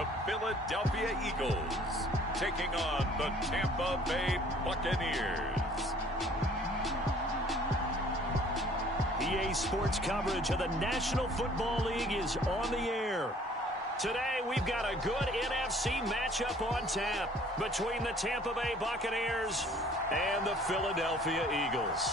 the Philadelphia Eagles taking on the Tampa Bay Buccaneers. EA Sports coverage of the National Football League is on the air. Today, we've got a good NFC matchup on tap between the Tampa Bay Buccaneers and the Philadelphia Eagles.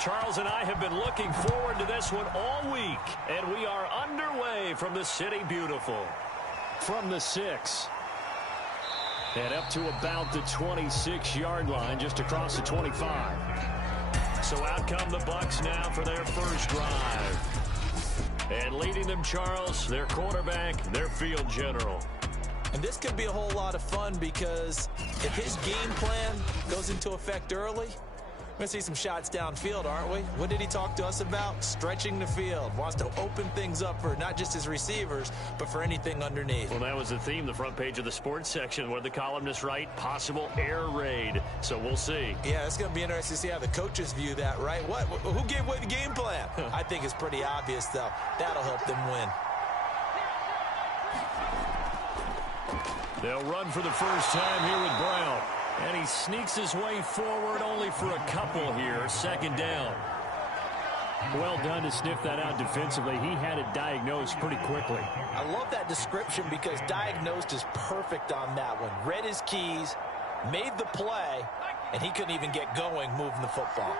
Charles and I have been looking forward to this one all week, and we are underway from the City Beautiful. From the 6. And up to about the 26-yard line, just across the 25. So out come the Bucs now for their first drive. And leading them, Charles, their quarterback, their field general. And this could be a whole lot of fun because if his game plan goes into effect early, we're going to see some shots downfield, aren't we? What did he talk to us about? Stretching the field. Wants to open things up for not just his receivers, but for anything underneath. Well, that was the theme, the front page of the sports section, where the columnists write possible air raid. So we'll see. Yeah, it's going to be interesting to see how the coaches view that, right? What? Who gave away the game plan? I think it's pretty obvious, though. That'll help them win. They'll run for the first time here with Brown. And he sneaks his way forward only for a couple here. Second down. Well done to sniff that out defensively. He had it diagnosed pretty quickly. I love that description because diagnosed is perfect on that one. Read his keys, made the play, and he couldn't even get going moving the football.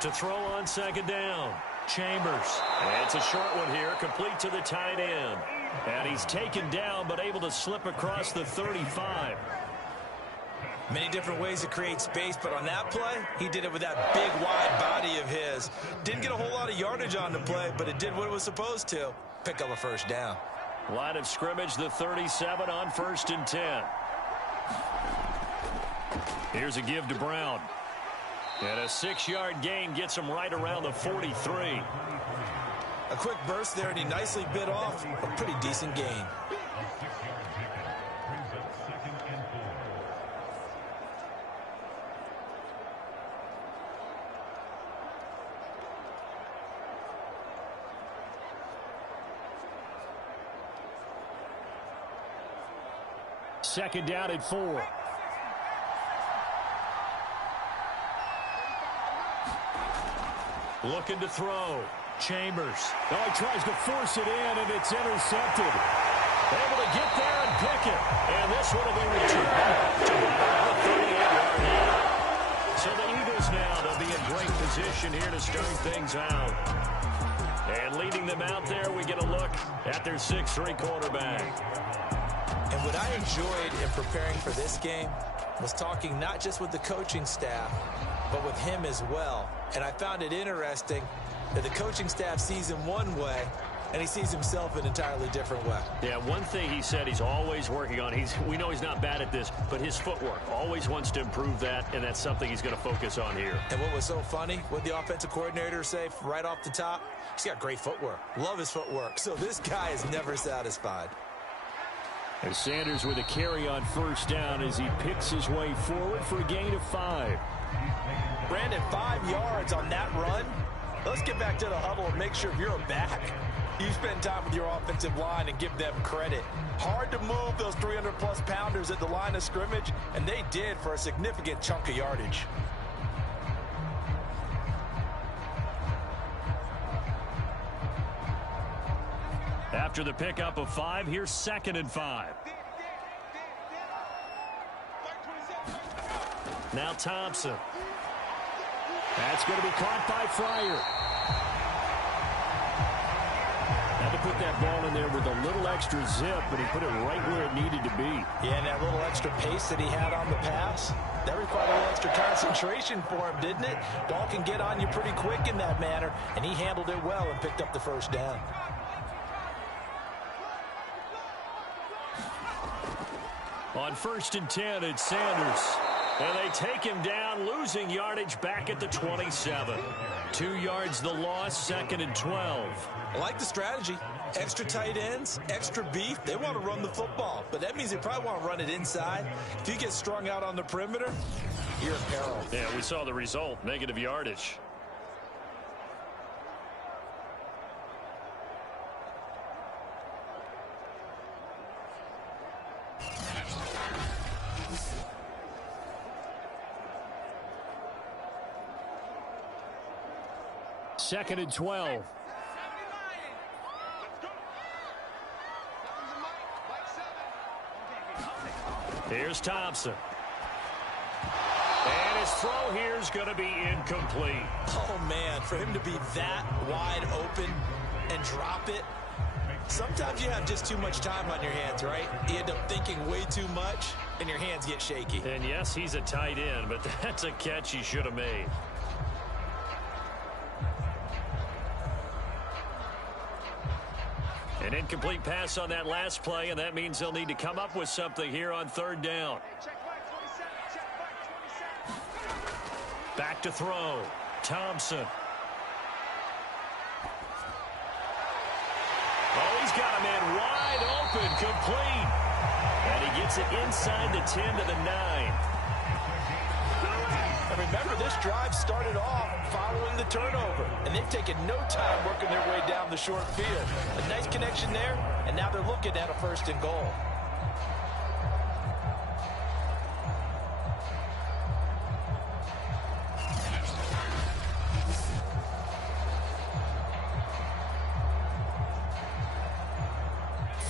To throw on second down. Chambers. And it's a short one here, complete to the tight end. And he's taken down, but able to slip across the 35. Many different ways to create space, but on that play, he did it with that big, wide body of his. Didn't get a whole lot of yardage on the play, but it did what it was supposed to. Pick up a first down. Line of scrimmage, the 37 on 1st and 10. Here's a give to Brown. And a 6-yard gain gets him right around the 43. A quick burst there, and he nicely bit off a pretty decent gain. Second down at 4. Looking to throw. Chambers. Oh, he tries to force it in, and it's intercepted. Able to get there and pick it. And this one will be returned to about the 38-yard line. So the Eagles now, they'll be in great position here to start things out. And leading them out there, we get a look at their 6'3" quarterback. And what I enjoyed in preparing for this game was talking not just with the coaching staff, but with him as well. And I found it interesting that the coaching staff sees him one way, and he sees himself an entirely different way. Yeah, one thing he said he's always working on, we know he's not bad at this, but his footwork, always wants to improve that, and that's something he's going to focus on here. And what was so funny, what the offensive coordinator say right off the top, he's got great footwork. Love his footwork. So this guy is never satisfied. And Sanders with a carry on first down as he picks his way forward for a gain of 5. Brandon, 5 yards on that run. Let's get back to the huddle and make sure if you're a back, you spend time with your offensive line and give them credit. Hard to move those 300-plus pounders at the line of scrimmage, and they did for a significant chunk of yardage. After the pickup of 5, here's 2nd and 5. Now Thompson. That's going to be caught by Fryer. Had to put that ball in there with a little extra zip, but he put it right where it needed to be. Yeah, and that little extra pace that he had on the pass, that required a little extra concentration for him, didn't it? Ball can get on you pretty quick in that manner, and he handled it well and picked up the first down. On 1st and 10, it's Sanders. And they take him down, losing yardage back at the 27. 2 yards the loss, 2nd and 12. I like the strategy. Extra tight ends, extra beef. They want to run the football, but that means they probably want to run it inside. If you get strung out on the perimeter, you're in peril. Yeah, we saw the result, negative yardage. Second and 12. Here's Thompson. And his throw here is going to be incomplete. Oh, man, for him to be that wide open and drop it. Sometimes you have just too much time on your hands, right? You end up thinking way too much, and your hands get shaky. And yes, he's a tight end, but that's a catch he should have made. An incomplete pass on that last play, and that means they'll need to come up with something here on 3rd down. Back to throw. Thompson. Oh, he's got a man wide open, complete. And he gets it inside the 10 to the 9. And remember, this drive started off following the turnover, and they've taken no time working their way down the short field. A nice connection there, and now they're looking at a 1st and goal.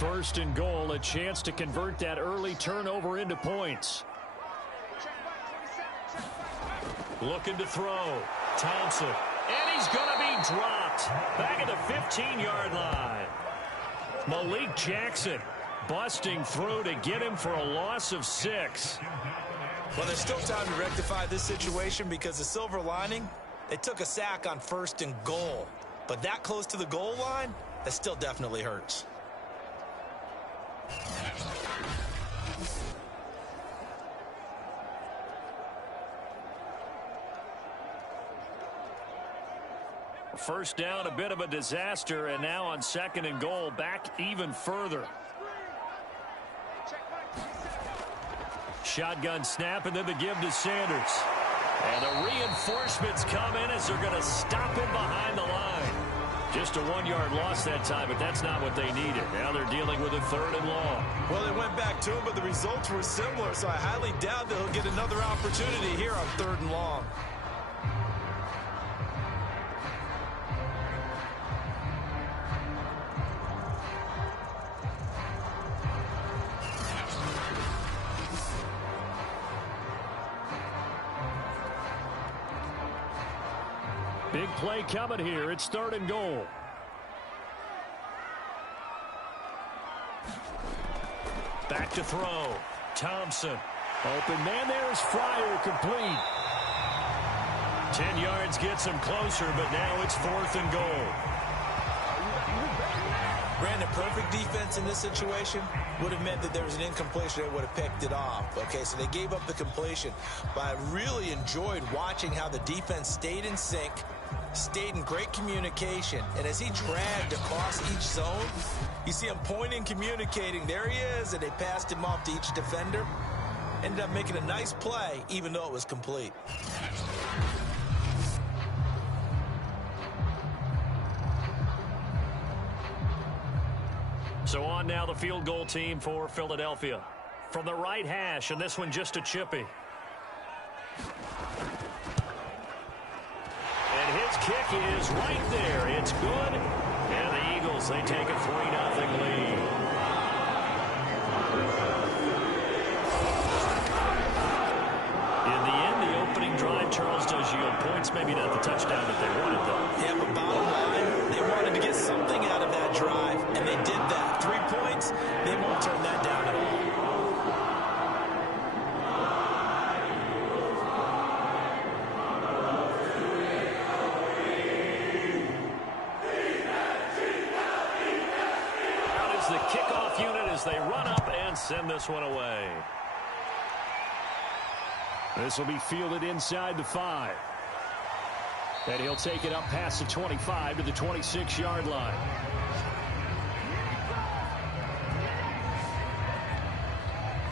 First and goal, a chance to convert that early turnover into points. Looking to throw. Thompson. And he's going to be dropped. Back at the 15-yard line. Malik Jackson busting through to get him for a loss of 6. Well, there's still time to rectify this situation because the silver lining, they took a sack on 1st and goal. But that close to the goal line, that still definitely hurts. First down, a bit of a disaster, and now on 2nd and goal, back even further. Shotgun snap, and then the give to Sanders. And the reinforcements come in as they're going to stop him behind the line. Just a 1-yard loss that time, but that's not what they needed. Now they're dealing with a 3rd and long. Well, they went back to him, but the results were similar, so I highly doubt that he'll get another opportunity here on 3rd and long. Big play coming here. It's 3rd and goal. Back to throw. Thompson. Open man there is Fryer, complete. 10 yards gets him closer, but now it's 4th and goal. Brandon, perfect defense in this situation would have meant that there was an incompletion. They would have picked it off. Okay, so they gave up the completion. But I really enjoyed watching how the defense stayed in sync, stayed in great communication. And as he dragged across each zone, you see him pointing, communicating. There he is, and they passed him off to each defender. Ended up making a nice play, even though it was complete. So on now the field goal team for Philadelphia. From the right hash, and this one just a chippy. And his kick is right there. It's good. And the Eagles, they take a 3-0 lead. In the end, the opening drive, Charles, does yield points. Maybe not the touchdown that they wanted, though. Yeah, but bottom line, they wanted to get something out of that that drive, and they did that. 3 points, they won't turn that down at all. Out is the kickoff unit as they run up and send this one away. This will be fielded inside the 5. And he'll take it up past the 25 to the 26-yard line.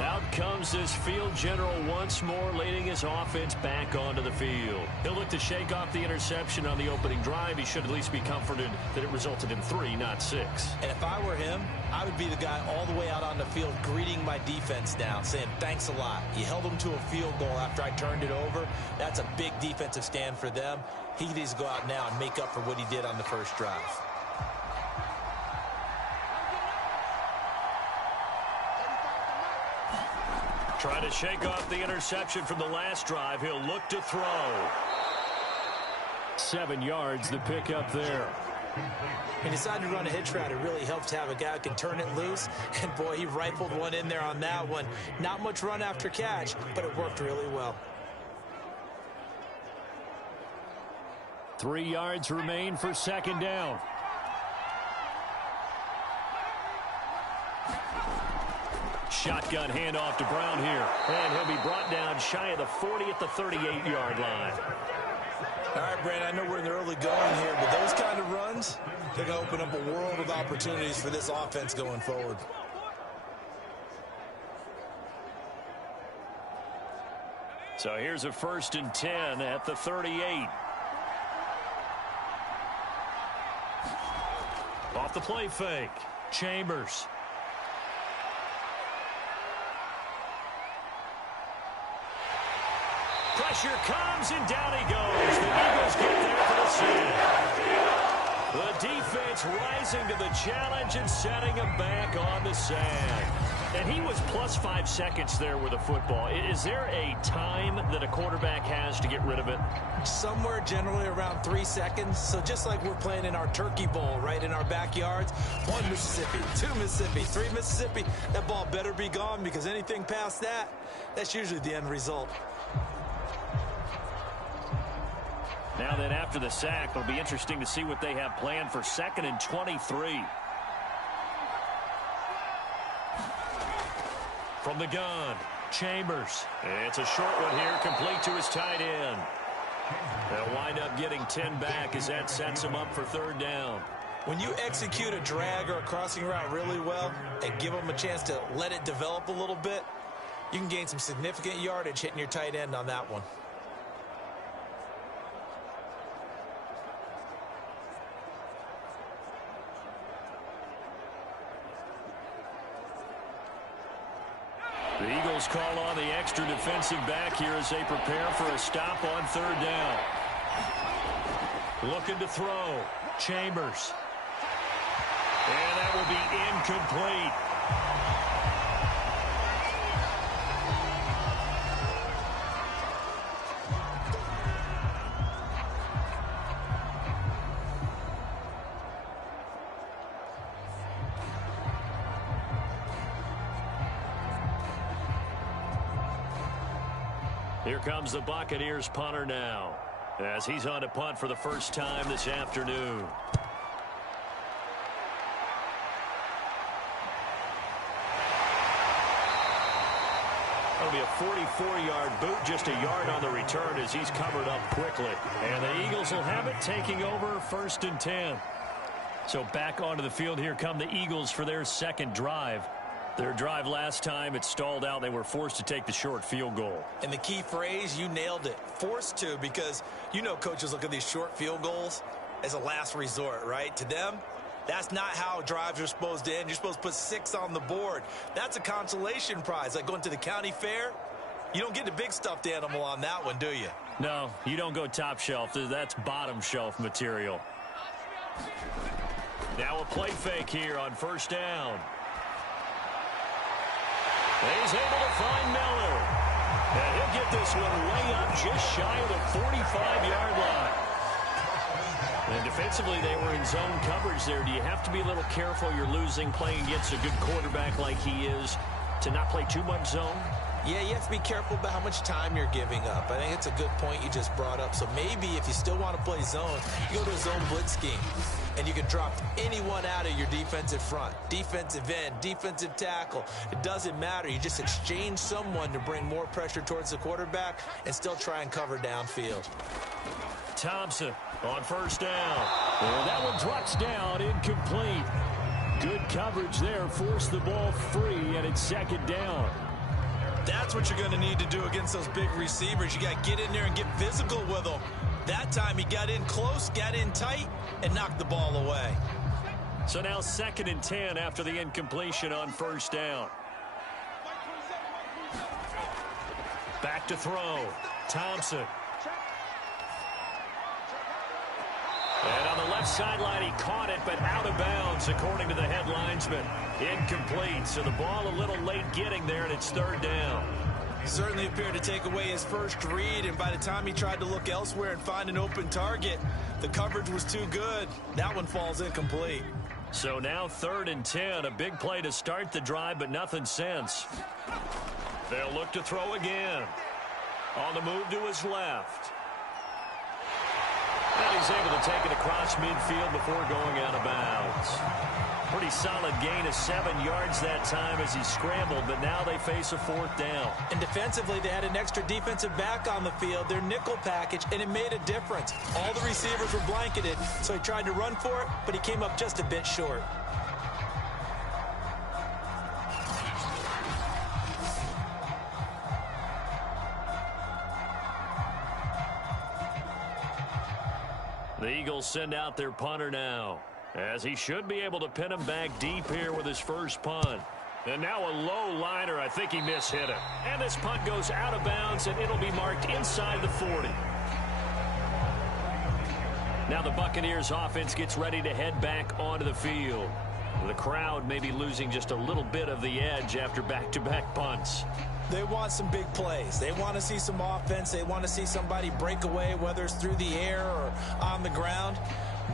Out comes this field general once more, leading his offense back onto the field. He'll look to shake off the interception on the opening drive. He should at least be comforted that it resulted in 3, not 6. And if I were him, I would be the guy all the way out on the field greeting my defense now, saying thanks a lot. You held them to a field goal after I turned it over. That's a big defensive stand for them. He needs to go out now and make up for what he did on the first drive. Trying to shake off the interception from the last drive. He'll look to throw. 7 yards, the pickup there. He decided to run a hitch route. It really helps to have a guy who can turn it loose. And, boy, he rifled one in there on that one. Not much run after catch, but it worked really well. 3 yards remain for second down. Shotgun handoff to Brown here. And he'll be brought down shy of the 40 at the 38-yard line. All right, Brandon, I know we're in the early going here, but those kind of runs, they're going to open up a world of opportunities for this offense going forward. So here's a 1st and 10 at the 38. Off the play fake. Chambers. Pressure comes, and down he goes. The Eagles get there for the sack. The defense rising to the challenge and setting him back on the sack. And he was plus 5 seconds there with a football. Is there a time that a quarterback has to get rid of it? Somewhere generally around 3 seconds. So just like we're playing in our turkey bowl, right, in our backyards, 1 Mississippi, 2 Mississippi, 3 Mississippi, that ball better be gone, because anything past that, that's usually the end result. Now then, after the sack, it'll be interesting to see what they have planned for 2nd and 23. From the gun, Chambers. It's a short one here, complete to his tight end. They'll wind up getting 10 back as that sets him up for 3rd down. When you execute a drag or a crossing route really well and give them a chance to let it develop a little bit, you can gain some significant yardage hitting your tight end on that one. The Eagles call on the extra defensive back here as they prepare for a stop on 3rd down. Looking to throw. Chambers. And that will be incomplete. Here comes the Buccaneers punter now, as he's on to punt for the first time this afternoon. That'll be a 44-yard boot, just a yard on the return as he's covered up quickly. And the Eagles will have it, taking over 1st and 10. So back onto the field here come the Eagles for their 2nd drive. Their drive last time, it stalled out. They were forced to take the short field goal. And the key phrase, you nailed it, forced to, because you know coaches look at these short field goals as a last resort, right? To them, that's not how drives are supposed to end. You're supposed to put 6 on the board. That's a consolation prize. Like going to the county fair, you don't get the big stuffed animal on that one, do you? No, you don't go top shelf. That's bottom shelf material. Now a play fake here on 1st down. He's able to find Miller. And he'll get this one way up just shy of the 45-yard line. And defensively, they were in zone coverage there. Do you have to be a little careful you're losing playing against a good quarterback like he is to not play too much zone? Yeah, you have to be careful about how much time you're giving up. I think it's a good point you just brought up. So maybe if you still want to play zone, you go to a zone blitz scheme. And you can drop anyone out of your defensive front. Defensive end, defensive tackle. It doesn't matter. You just exchange someone to bring more pressure towards the quarterback and still try and cover downfield. Thompson on first down. And that one drops down, incomplete. Good coverage there. Forced the ball free, and it's second down. That's what you're going to need to do against those big receivers. You got to get in there and get physical with them. That time he got in close, got in tight, and knocked the ball away. So now 2nd and 10 after the incompletion on first down. Back to throw. Thompson. And on the left sideline, he caught it, but out of bounds, according to the head linesman. Incomplete, so the ball a little late getting there, and it's 3rd down. Certainly appeared to take away his first read, and by the time he tried to look elsewhere and find an open target, the coverage was too good. That one falls incomplete. So now 3rd and 10, a big play to start the drive, but nothing since. They'll look to throw again. On the move to his left. And he's able to take it across midfield before going out of bounds. Pretty solid gain of 7 yards that time as he scrambled, but now they face a 4th down. And defensively, they had an extra defensive back on the field, their nickel package, and it made a difference. All the receivers were blanketed, so he tried to run for it, but he came up just a bit short. The Eagles send out their punter now, as he should be able to pin him back deep here with his first punt. And now a low liner. I think he mishit it. And this punt goes out of bounds, and it'll be marked inside the 40. Now the Buccaneers offense gets ready to head back onto the field. The crowd may be losing just a little bit of the edge after back-to-back punts. They want some big plays. They want to see some offense. They want to see somebody break away, whether it's through the air or on the ground.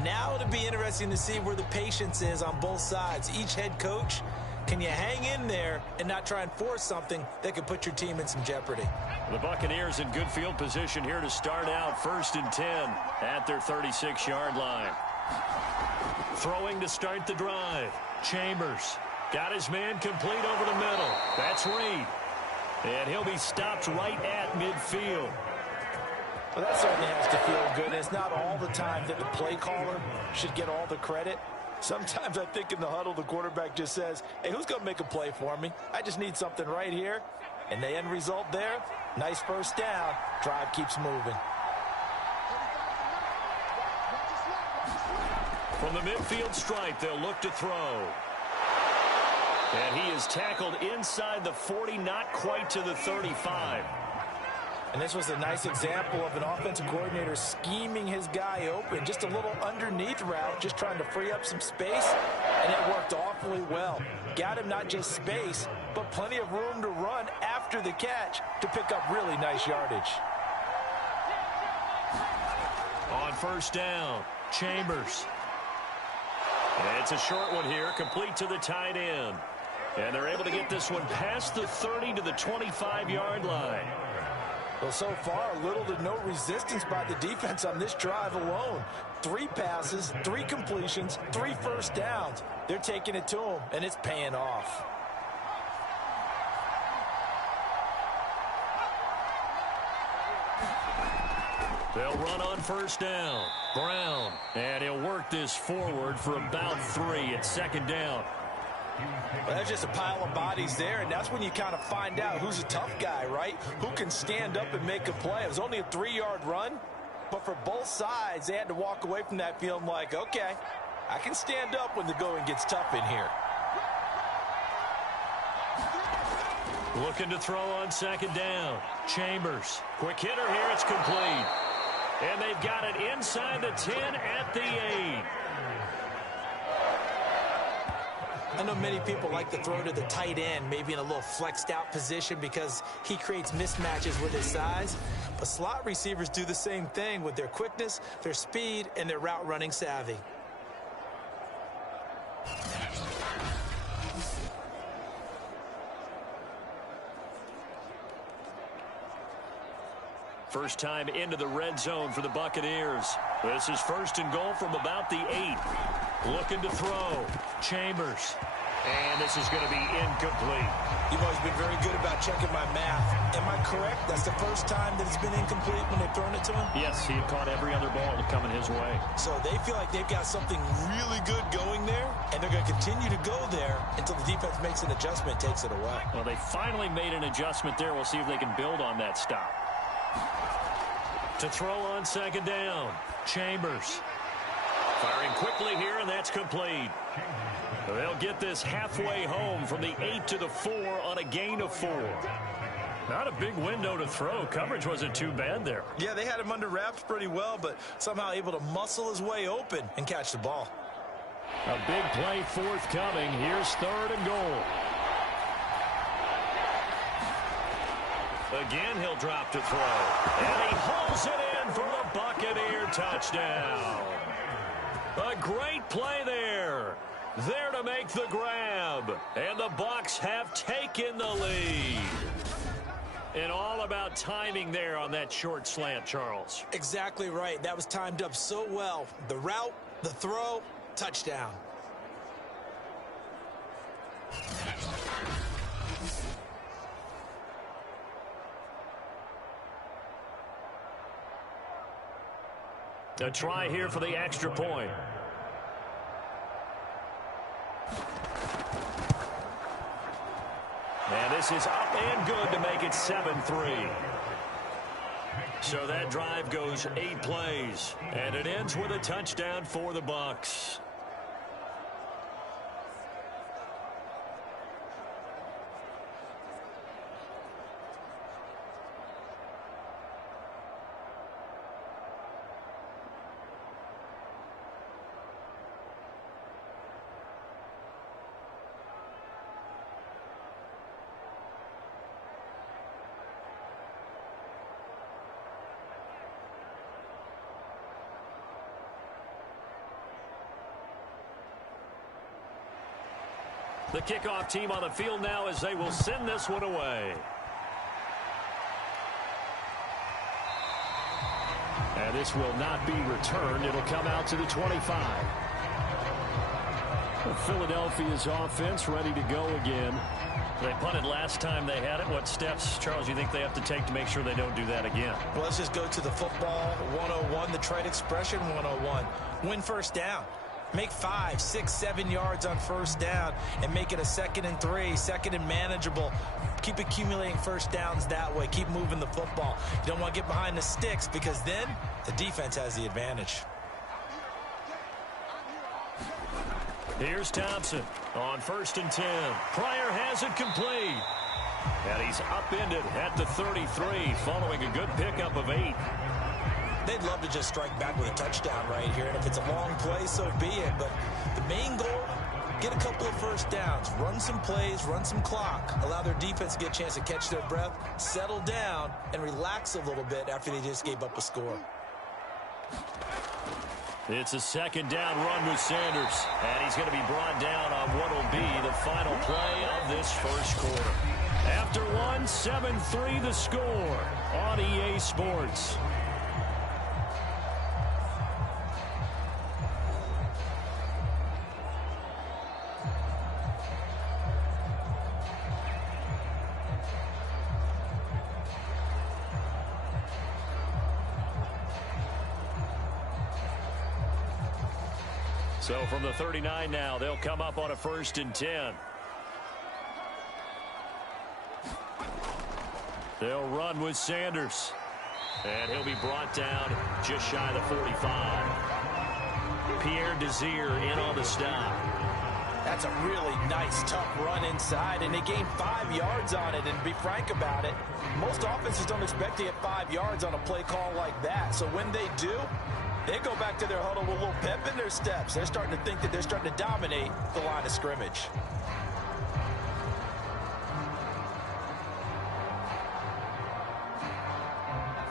Now it'll be interesting to see where the patience is on both sides. Each head coach, can you hang in there and not try and force something that could put your team in some jeopardy? The Buccaneers in good field position here to start out 1st and 10 at their 36-yard line. Throwing to start the drive. Chambers got his man complete over the middle. That's Reed. And he'll be stopped right at midfield. Well, that certainly has to feel good. It's not all the time that the play caller should get all the credit. Sometimes I think in the huddle, the quarterback just says, hey, who's going to make a play for me? I just need something right here. And the end result there, nice first down. Drive keeps moving. From the midfield stripe, they'll look to throw. And he is tackled inside the 40, not quite to the 35. And this was a nice example of an offensive coordinator scheming his guy open. Just a little underneath route, just trying to free up some space, and it worked awfully well. Got him not just space, but plenty of room to run after the catch to pick up really nice yardage. On first down, Chambers. And it's a short one here, complete to the tight end. And they're able to get this one past the 30 to the 25-yard line. Well, so far, little to no resistance by the defense on this drive alone. 3 passes, 3 completions, 3 first downs. They're taking it to him, and it's paying off. They'll run on first down. Brown, and he'll work this forward for about 3 at second down. Well, that's just a pile of bodies there, and that's when you kind of find out who's a tough guy, right? Who can stand up and make a play. It was only a 3-yard run, but for both sides, they had to walk away from that feeling like, okay, I can stand up when the going gets tough in here. Looking to throw on second down. Chambers. Quick hitter here. It's complete. And they've got it inside the 10 at the 8. I know many people like to throw to the tight end, maybe in a little flexed out position because he creates mismatches with his size. But slot receivers do the same thing with their quickness, their speed, and their route running savvy. First time into the red zone for the Buccaneers. This is first and goal from about the 8. Looking to throw. Chambers. And this is going to be incomplete. You've always been very good about checking my math. Am I correct? That's the first time that it's been incomplete when they've thrown it to him? Yes, he had caught every other ball coming his way. So they feel like they've got something really good going there, and they're going to continue to go there until the defense makes an adjustment, takes it away. Well, they finally made an adjustment there. We'll see if they can build on that stop. To throw on second down, Chambers. Firing quickly here, and that's complete. They'll get this halfway home from the 8 to the 4 on a gain of 4. Not a big window to throw. Coverage wasn't too bad there. Yeah, they had him under wraps pretty well, but somehow able to muscle his way open and catch the ball. A big play forthcoming. Here's third and goal. Again, he'll drop to throw. And he hauls it in for the Buccaneer touchdown. A great play there. There to make the grab. And the Bucs have taken the lead. And all about timing there on that short slant, Charles. Exactly right. That was timed up so well. The route, the throw, touchdown. A try here for the extra point. And this is up and good to make it 7-3. So that drive goes 8 plays. And it ends with a touchdown for the Bucs. The kickoff team on the field now as they will send this one away. And this will not be returned. It'll come out to the 25. Philadelphia's offense ready to go again. They punted last time they had it. What steps, Charles, you think they have to take to make sure they don't do that again? Well, let's just go to the football 101, the trade expression 101. Win first down. Make 5, 6, 7 yards on first down and make it a 2nd and 3, 2nd and manageable. Keep accumulating first downs that way. Keep moving the football. You don't want to get behind the sticks because then the defense has the advantage. Here's Thompson on 1st and 10. Pryor has it complete. And he's upended at the 33 following a good pickup of 8. They'd love to just strike back with a touchdown right here, and if it's a long play, so be it. But the main goal, get a couple of first downs, run some plays, run some clock, allow their defense to get a chance to catch their breath, settle down, and relax a little bit after they just gave up a score. It's a 2nd down run with Sanders, and he's going to be brought down on what will be the final play of this first quarter. After one, 7-3 the score on EA Sports. So from the 39 now, they'll come up on a 1st and 10. They'll run with Sanders. And he'll be brought down just shy of the 45. Pierre Desir in on the stop. That's a really nice, tough run inside, and they gained 5 yards on it. And to be frank about it, most offenses don't expect to get 5 yards on a play call like that. So when they do, they go back to their huddle with a little pep in their steps. They're starting to think that they're starting to dominate the line of scrimmage.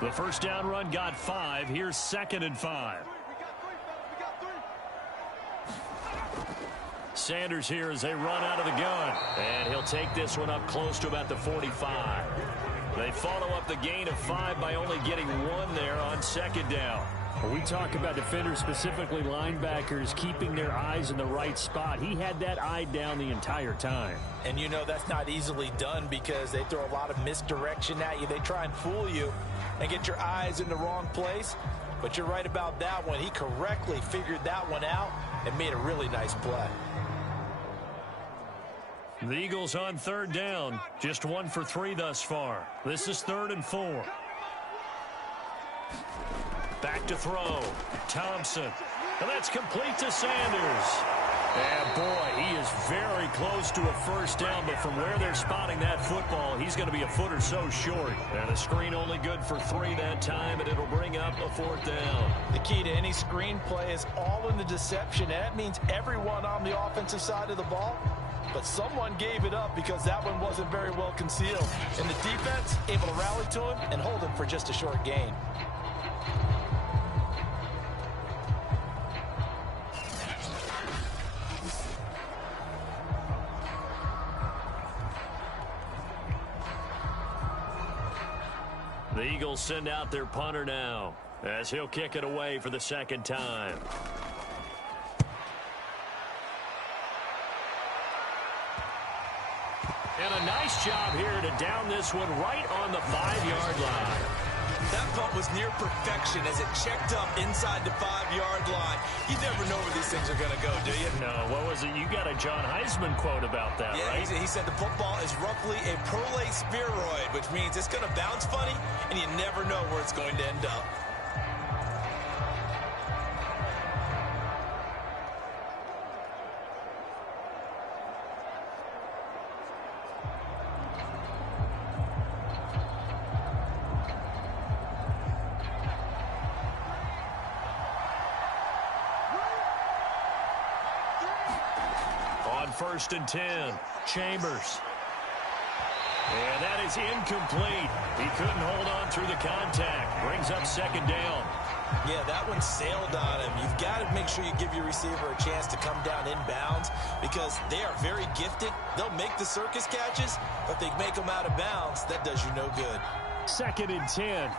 The first down run got 5. Here's 2nd and 5. Sanders here as they run out of the gun. And he'll take this one up close to about the 45. They follow up the gain of 5 by only getting 1 there on 2nd down. When we talk about defenders, specifically linebackers, keeping their eyes in the right spot, he had that eye down the entire time. And you know that's not easily done because they throw a lot of misdirection at you. They try and fool you and get your eyes in the wrong place. But you're right about that one. He correctly figured that one out and made a really nice play. The Eagles on 3rd down. Just 1 for 3 thus far. This is 3rd and 4. Back to throw. Thompson. And that's complete to Sanders. And boy, he is very close to a first down, but from where they're spotting that football, he's going to be a foot or so short. And the screen only good for 3 that time, and it'll bring up a 4th down. The key to any screen play is all in the deception, and that means everyone on the offensive side of the ball. But someone gave it up because that one wasn't very well concealed. And the defense able to rally to him and hold him for just a short gain. The Eagles send out their punter now as he'll kick it away for the 2nd time. And a nice job here to down this one right on the 5-yard line. That punt was near perfection as it checked up inside the 5-yard line. You never know where these things are going to go, do you? No, what was it? You got a John Heisman quote about that, yeah, right? He said the football is roughly a prolate spheroid, which means it's going to bounce funny, and you never know where it's going to end up. On 1st and 10, Chambers. And that is incomplete. He couldn't hold on through the contact. Brings up 2nd down. Yeah, that one sailed on him. You've got to make sure you give your receiver a chance to come down inbounds because they are very gifted. They'll make the circus catches, but they make them out of bounds. That does you no good. 2nd and 10.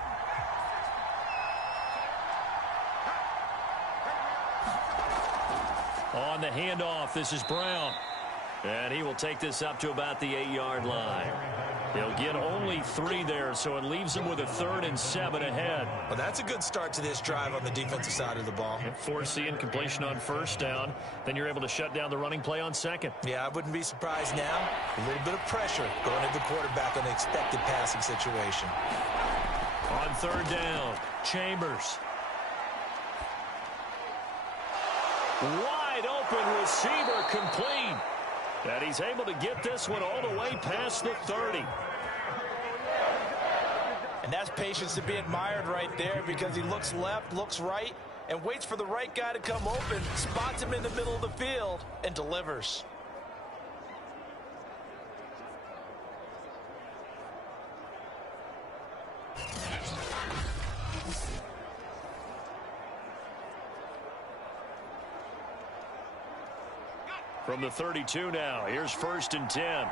On the handoff, this is Brown. And he will take this up to about the 8-yard line. He'll get only 3 there, so it leaves him with a 3rd and 7 ahead. Well, that's a good start to this drive on the defensive side of the ball. Force the incompletion on 1st down. Then you're able to shut down the running play on 2nd. Yeah, I wouldn't be surprised now. A little bit of pressure going into the quarterback on the expected passing situation. On 3rd down, Chambers. Wide open receiver complete. And he's able to get this one all the way past the 30. And that's patience to be admired right there because he looks left, looks right, and waits for the right guy to come open, spots him in the middle of the field, and delivers. From the 32 now, here's 1st and 10.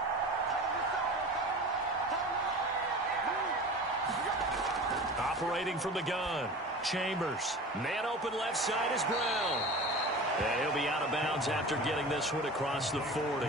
Operating from the gun, Chambers. Man open left side is Brown. And he'll be out of bounds after getting this one across the 40.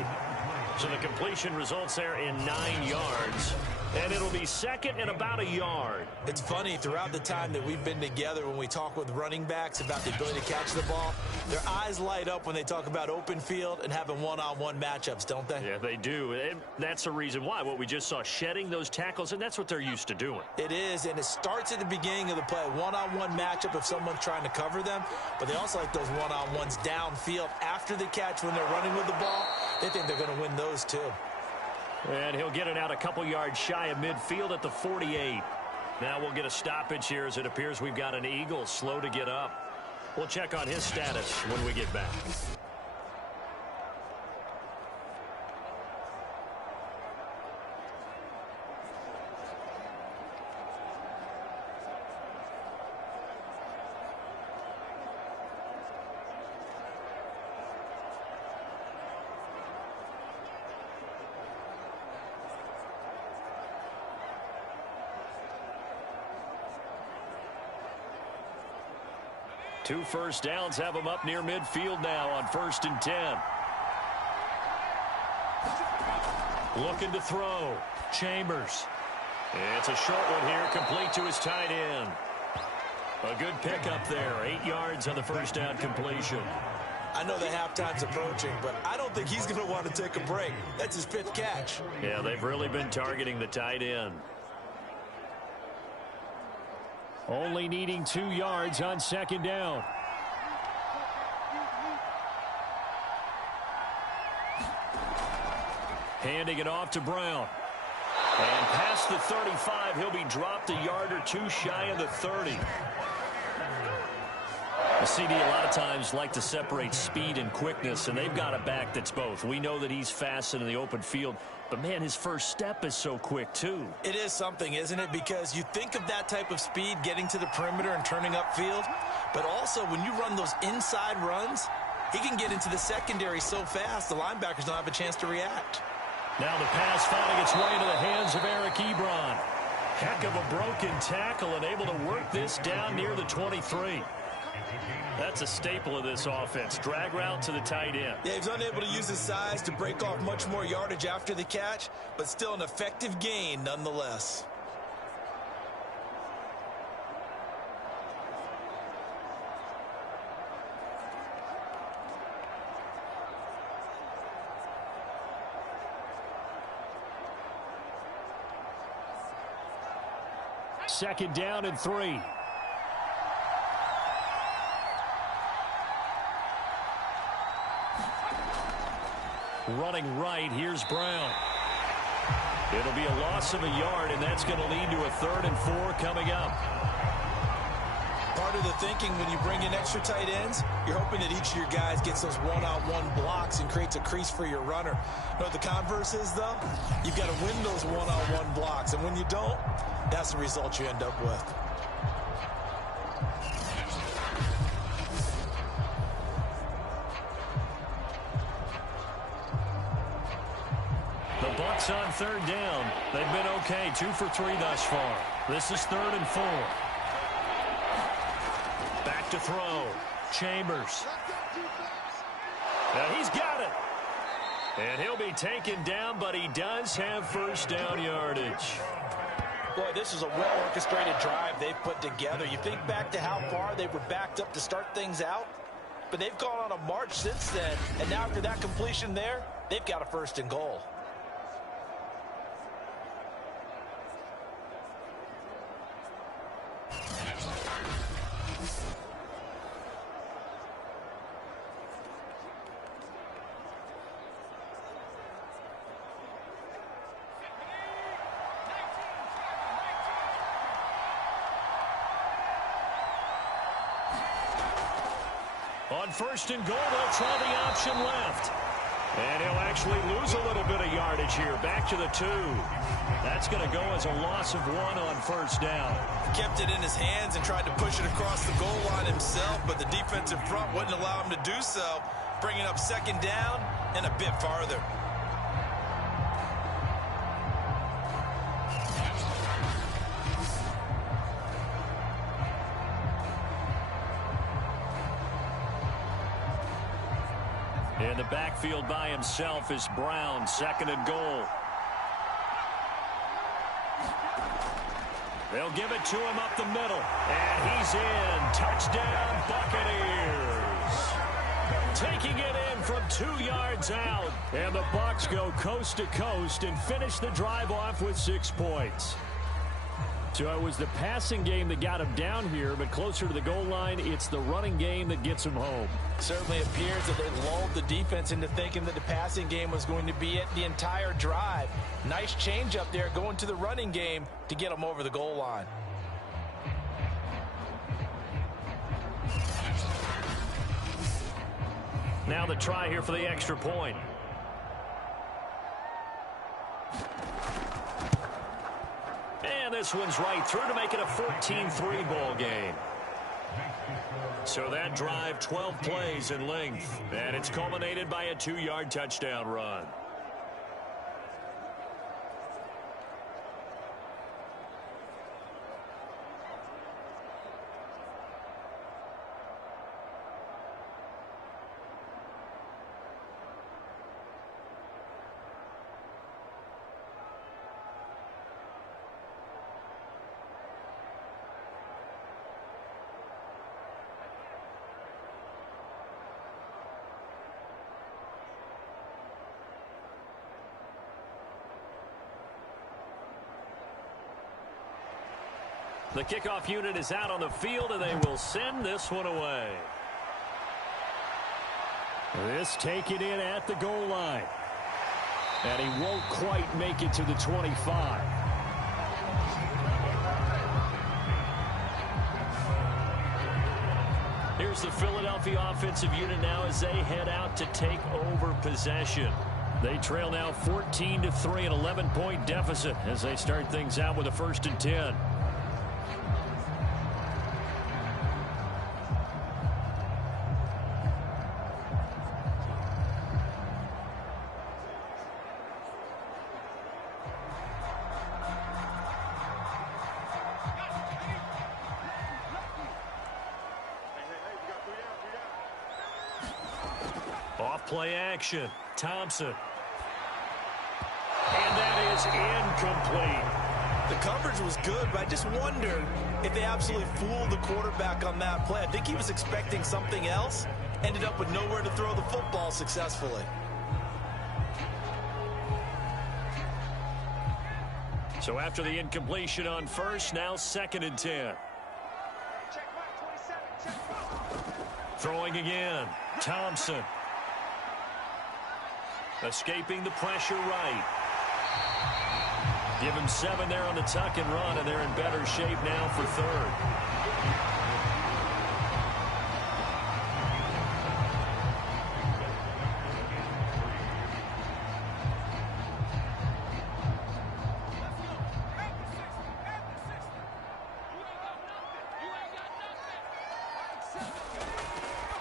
So the completion results there in 9 yards. And it'll be 2nd and about a yard. It's funny, throughout the time that we've been together, when we talk with running backs about the ability to catch the ball, their eyes light up when they talk about open field and having one-on-one matchups, don't they? Yeah, they do. And that's the reason why. What we just saw, shedding those tackles, and that's what they're used to doing. It is, and it starts at the beginning of the play. One-on-one matchup if someone's trying to cover them, but they also like those one-on-ones downfield after the catch when they're running with the ball. They think they're going to win those too. And he'll get it out a couple yards shy of midfield at the 48. Now we'll get a stoppage here as it appears we've got an Eagle slow to get up. We'll check on his status when we get back. 2 first downs have them up near midfield now on 1st and 10. Looking to throw. Chambers. It's a short one here, complete to his tight end. A good pickup there, 8 yards on the first down completion. I know the halftime's approaching, but I don't think he's going to want to take a break. That's his 5th catch. Yeah, they've really been targeting the tight end. Only needing 2 yards on 2nd down. Handing it off to Brown. And past the 35, he'll be dropped a yard or 2 shy of the 30. The CD a lot of times like to separate speed and quickness, and they've got a back that's both. We know that he's fast in the open field, but, man, his first step is so quick, too. It is something, isn't it? Because you think of that type of speed getting to the perimeter and turning upfield, but also when you run those inside runs, he can get into the secondary so fast the linebackers don't have a chance to react. Now the pass finding its way into the hands of Eric Ebron. Heck of a broken tackle and able to work this down near the 23. That's a staple of this offense. Drag route to the tight end. Yeah, he's unable to use his size to break off much more yardage after the catch, but still an effective gain nonetheless. Second down and 3. Running right, here's Brown. It'll be a loss of a yard, and that's going to lead to a 3rd and 4 coming up. Part of the thinking when you bring in extra tight ends, you're hoping that each of your guys gets those one-on-one blocks and creates a crease for your runner. You know what the converse is, though? You've got to win those one-on-one blocks, and when you don't, that's the result you end up with. The Bucs on 3rd down. They've been okay, 2 for 3 thus far. This is 3rd and 4. Back to throw. Chambers. Now he's got it. And he'll be taken down, but he does have first down yardage. Boy, this is a well-orchestrated drive they've put together. You think back to how far they were backed up to start things out, but they've gone on a march since then, and now after that completion there, they've got a 1st and goal. On 1st and goal, they'll try the option left. And he'll actually lose a little bit of yardage here. Back to the 2. That's going to go as a loss of 1 on 1st down. Kept it in his hands and tried to push it across the goal line himself, but the defensive front wouldn't allow him to do so, bringing up 2nd down and a bit farther. In the backfield by himself is Brown, 2nd and goal. They'll give it to him up the middle. And he's in. Touchdown, Buccaneers. Taking it in from 2 yards out. And the Bucs go coast to coast and finish the drive off with 6 points. So it was the passing game that got him down here, but closer to the goal line, it's the running game that gets him home. Certainly appears that they lulled the defense into thinking that the passing game was going to be it the entire drive. Nice change up there going to the running game to get them over the goal line. Now the try here for the extra point. And this one's right through to make it a 14-3 ball game. So that drive, 12 plays in length, and it's culminated by a 2-yard touchdown run. The kickoff unit is out on the field, and they will send this one away. This taken in at the goal line. And he won't quite make it to the 25. Here's the Philadelphia offensive unit now as they head out to take over possession. They trail now 14-3, an 11-point deficit as they start things out with a 1st and 10. Play action. Thompson. And that is incomplete. The coverage was good, but I just wonder if they absolutely fooled the quarterback on that play. I think he was expecting something else. Ended up with nowhere to throw the football successfully. So after the incompletion on 1st, now 2nd and 10. Throwing again. Thompson. Escaping the pressure right. Give him 7 there on the tuck and run, and they're in better shape now for 3rd.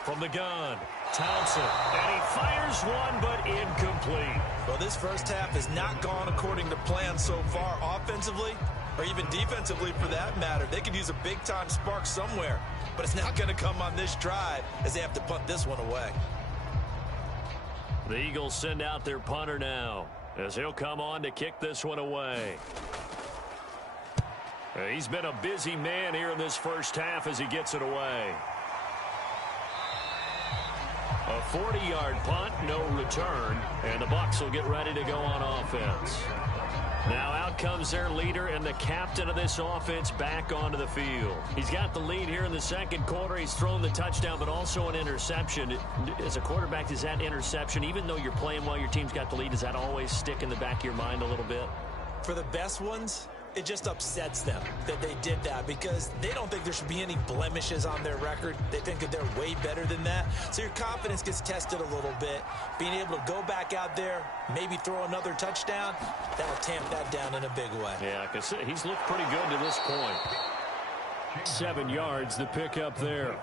From the gun, Thompson, and he fires one, but incomplete. Well, this first half has not gone according to plan so far offensively, or even defensively for that matter. They could use a big-time spark somewhere, but it's not going to come on this drive as they have to punt this one away. The Eagles send out their punter now as he'll come on to kick this one away. He's been a busy man here in this first half as he gets it away. A 40-yard punt, no return, and the Bucs will get ready to go on offense. Now out comes their leader and the captain of this offense back onto the field. He's got the lead here in the 2nd quarter. He's thrown the touchdown, but also an interception. As a quarterback, does that interception, even though you're playing while your team's got the lead, does that always stick in the back of your mind a little bit? For the best ones, it just upsets them that they did that because they don't think there should be any blemishes on their record. They think that they're way better than that. So your confidence gets tested a little bit. Being able to go back out there, maybe throw another touchdown, that'll tamp that down in a big way. Yeah, because he's looked pretty good to this point. 7 yards, the pickup there.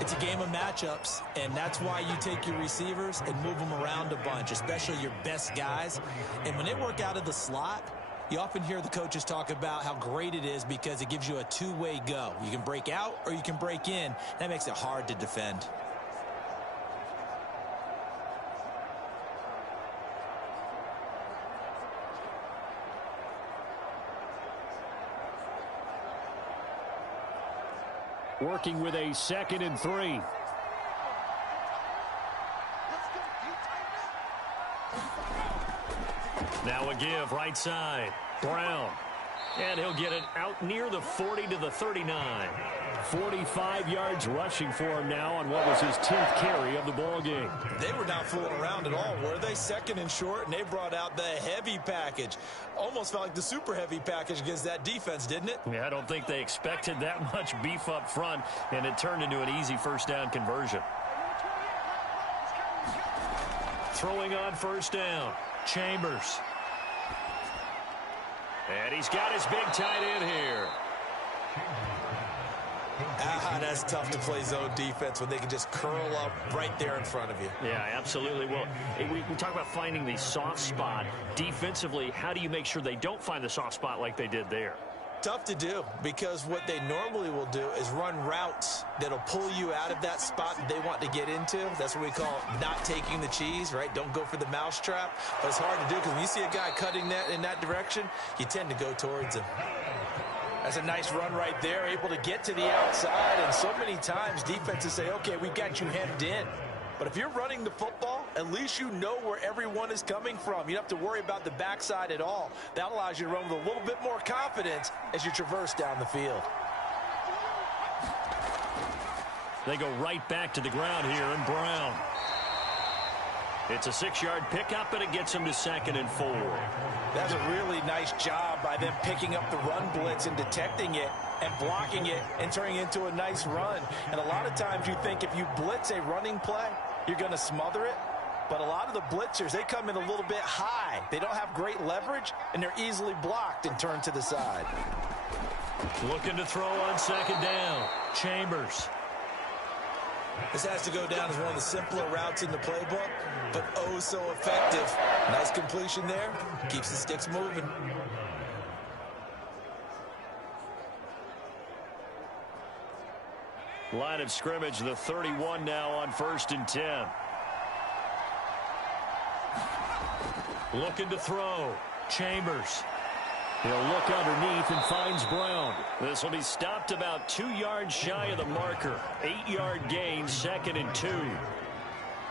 It's a game of matchups, and that's why you take your receivers and move them around a bunch, especially your best guys. And when they work out of the slot, you often hear the coaches talk about how great it is because it gives you a two-way go. You can break out or you can break in. That makes it hard to defend. Working with a 2nd and 3. Now a give, right side. Brown. And he'll get it out near the 40 to the 39. 45 yards rushing for him now on what was his 10th carry of the ball game. They were not fooling around at all, were they? 2nd and short, and they brought out the heavy package. Almost felt like the super heavy package against that defense, didn't it? Yeah, I don't think they expected that much beef up front, and it turned into an easy 1st down conversion. Throwing on 1st down. Chambers. And he's got his big tight end here. That's tough to play zone defense when they can just curl up right there in front of you. Yeah, absolutely. Well, we talk about finding the soft spot. Defensively, how do you make sure they don't find the soft spot like they did there? Tough to do because what they normally will do is run routes that'll pull you out of that spot that they want to get into. That's what we call not taking the cheese, right? Don't go for the mousetrap. But it's hard to do because when you see a guy cutting that in that direction, you tend to go towards him. That's a nice run right there, able to get to the outside. And so many times defenses say, okay, we've got you hemmed in. But if you're running the football, at least you know where everyone is coming from. You don't have to worry about the backside at all. That allows you to run with a little bit more confidence as you traverse down the field. They go right back to the ground here, and Brown. It's a 6-yard pickup, and it gets him to 2nd and 4. That's a really nice job by them picking up the run blitz and detecting it and blocking it and turning it into a nice run. And a lot of times you think if you blitz a running play, you're going to smother it. But a lot of the blitzers, they come in a little bit high. They don't have great leverage, and they're easily blocked and turned to the side. Looking to throw on 2nd down. Chambers. This has to go down as one of the simpler routes in the playbook, but oh so effective. Nice completion there. Keeps the sticks moving. Line of scrimmage, the 31 now on 1st and 10. Looking to throw. Chambers. He'll look underneath and finds Brown. This will be stopped about 2 yards shy of the marker. 8-yard gain, 2nd and 2.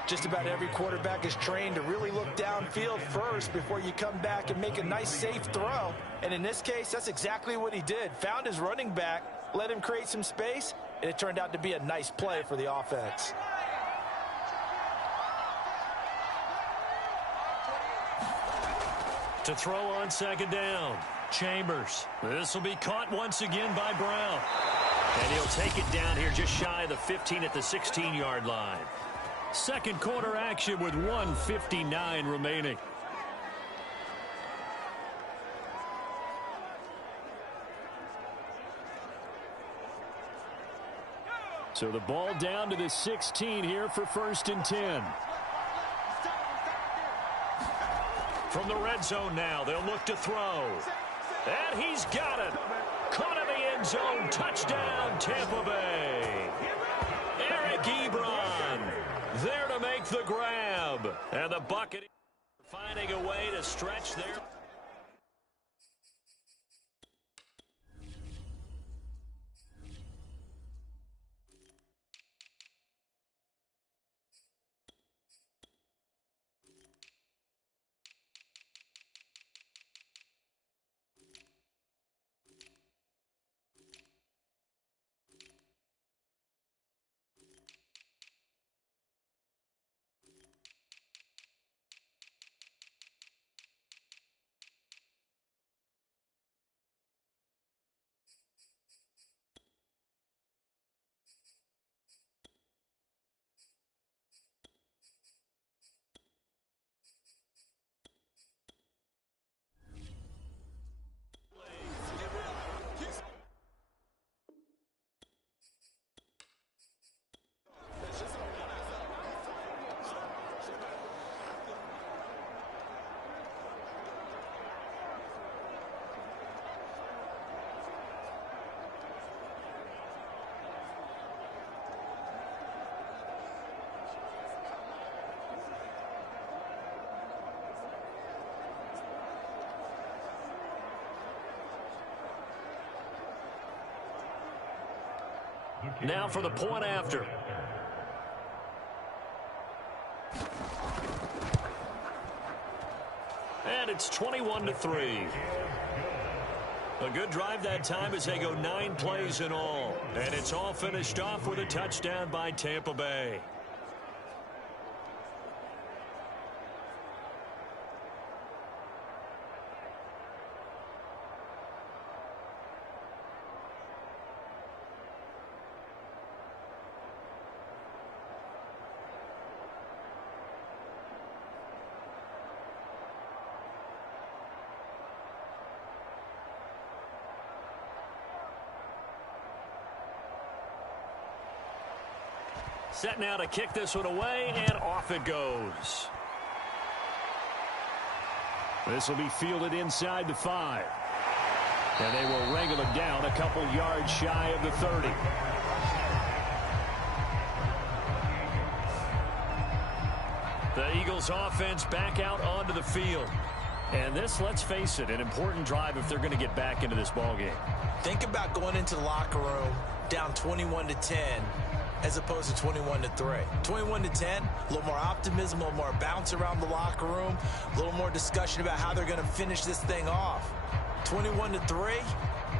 Just about every quarterback is trained to really look downfield first before you come back and make a nice, safe throw. And in this case, that's exactly what he did. Found his running back, let him create some space, and it turned out to be a nice play for the offense. To throw on 2nd down. Chambers. This will be caught once again by Brown. And he'll take it down here just shy of the 15 at the 16-yard line. Second quarter action with 1:59 remaining. So the ball down to the 16 here for 1st and 10. From the red zone now, they'll look to throw. And he's got it. Caught in the end zone. Touchdown, Tampa Bay. Eric Ebron there to make the grab. And the Buccaneers finding a way to stretch their... Now for the point after. And it's 21-3. A good drive that time as they go 9 plays in all. And it's all finished off with a touchdown by Tampa Bay. Set now to kick this one away, and off it goes. This will be fielded inside the 5. And they will wrangle it down a couple yards shy of the 30. The Eagles offense back out onto the field. And this, let's face it, an important drive if they're going to get back into this ballgame. Think about going into the locker room down 21-10. as opposed to 21-3. 21-10, a little more optimism, a little more bounce around the locker room, a little more discussion about how they're going to finish this thing off. 21-3,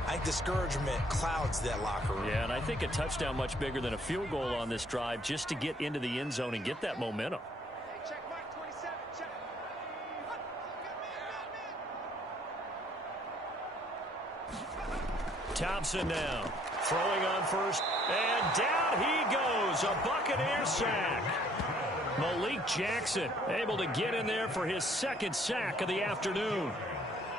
I think discouragement clouds that locker room. Yeah, and I think a touchdown much bigger than a field goal on this drive just to get into the end zone and get that momentum. Thompson now throwing on first, and down he goes. A Buccaneer sack. Malik Jackson able to get in there for his second sack of the afternoon.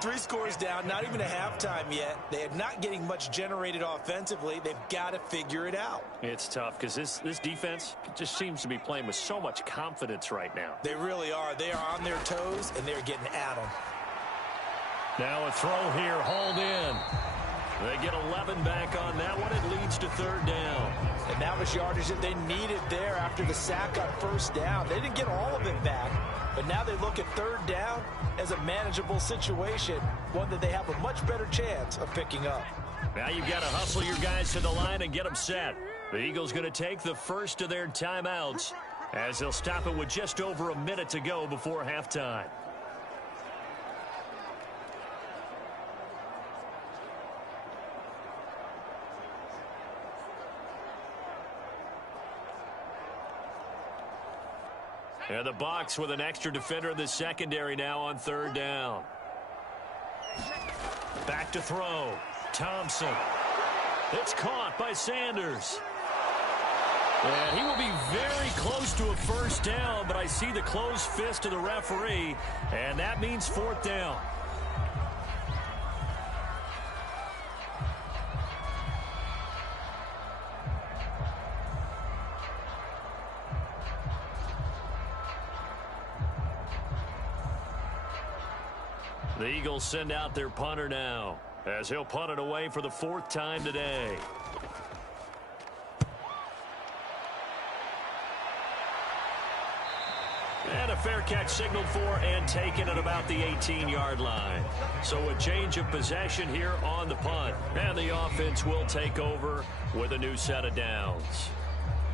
3 scores down, not even a halftime yet. They are not getting much generated offensively. They've got to figure it out. It's tough because this defense just seems to be playing with so much confidence right now. They really are. They are on their toes, and they're getting at them. Now a throw here, hauled in. They get 11 back on that one. It leads to 3rd down. And that was yardage that they needed there after the sack on 1st down. They didn't get all of it back, but now they look at 3rd down as a manageable situation, one that they have a much better chance of picking up. Now you've got to hustle your guys to the line and get them set. The Eagles going to take the first of their timeouts as they'll stop it with just over a minute to go before halftime. And the Bucs with an extra defender in the secondary now on 3rd down. Back to throw. Thompson. It's caught by Sanders. And he will be very close to a 1st down, but I see the closed fist of the referee, and that means 4th down. The Eagles send out their punter now as he'll punt it away for the 4th time today. And a fair catch signaled for and taken at about the 18-yard line. So a change of possession here on the punt. And the offense will take over with a new set of downs.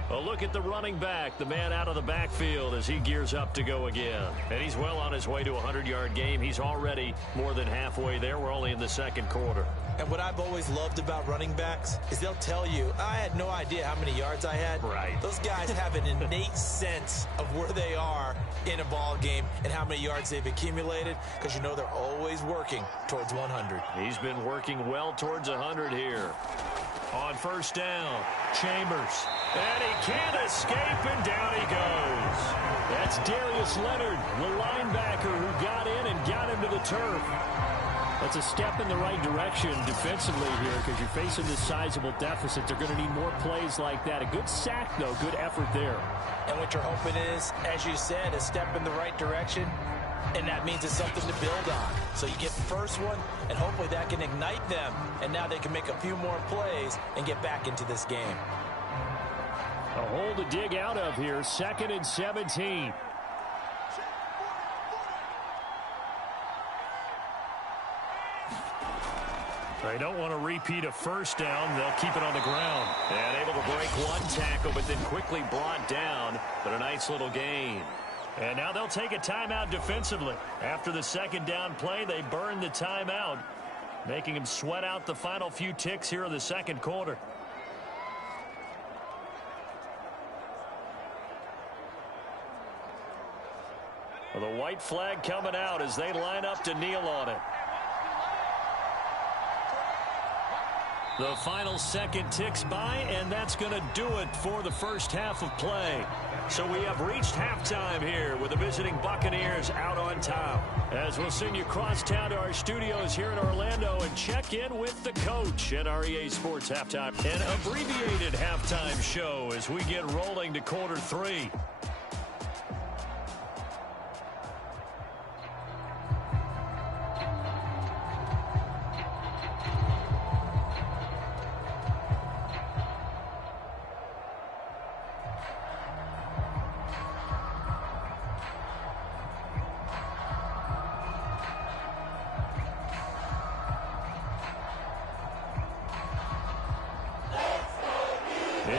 A look at the running back, the man out of the backfield as he gears up to go again. And he's well on his way to a 100-yard game. He's already more than halfway there. We're only in the 2nd quarter. And what I've always loved about running backs is they'll tell you, I had no idea how many yards I had. Right. Those guys have an innate sense of where they are in a ball game and how many yards they've accumulated, because you know they're always working towards 100. He's been working well towards 100 here. On 1st down, Chambers. And he can't escape, and down he goes. That's Darius Leonard, the linebacker who got in and got him to the turf. That's a step in the right direction defensively here because you're facing this sizable deficit. They're going to need more plays like that. A good sack, though. Good effort there. And what you're hoping is, as you said, a step in the right direction, and that means it's something to build on. So you get the first one, and hopefully that can ignite them, and now they can make a few more plays and get back into this game. A hole to dig out of here. 2nd and 17. They don't want to repeat a 1st down. They'll keep it on the ground. And able to break one tackle, but then quickly brought down. But a nice little gain. And now they'll take a timeout defensively. After the 2nd down play, they burn the timeout, making them sweat out the final few ticks here in the 2nd quarter. Well, the white flag coming out as they line up to kneel on it. The final second ticks by, and that's going to do it for the first half of play. So we have reached halftime here with the visiting Buccaneers out on top. As we'll send you across town to our studios here in Orlando and check in with the coach at our EA Sports Halftime. An abbreviated halftime show as we get rolling to quarter 3.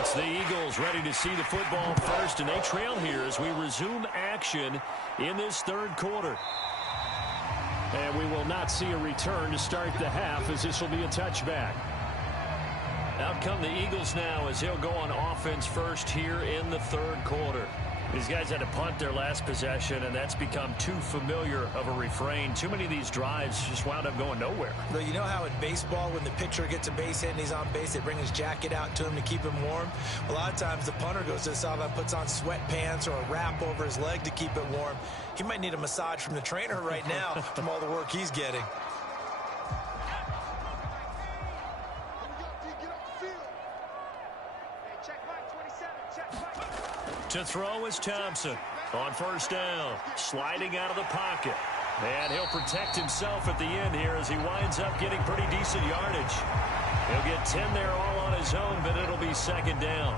It's the Eagles ready to see the football first, and they trail here as we resume action in this third quarter. And we will not see a return to start the half, as this will be a touchback. Out come the Eagles now as they'll go on offense first here in the third quarter. These guys had to punt their last possession, and that's become too familiar of a refrain. Too many of these drives just wound up going nowhere. Well, you know how in baseball, when the pitcher gets a base hit and he's on base, they bring his jacket out to him to keep him warm? A lot of times the punter goes to the sideline, puts on sweatpants or a wrap over his leg to keep it warm. He might need a massage from the trainer right now from all the work he's getting. To throw is Thompson on first down, sliding out of the pocket. And he'll protect himself at the end here as he winds up getting pretty decent yardage. He'll get 10 there all on his own, but it'll be second down.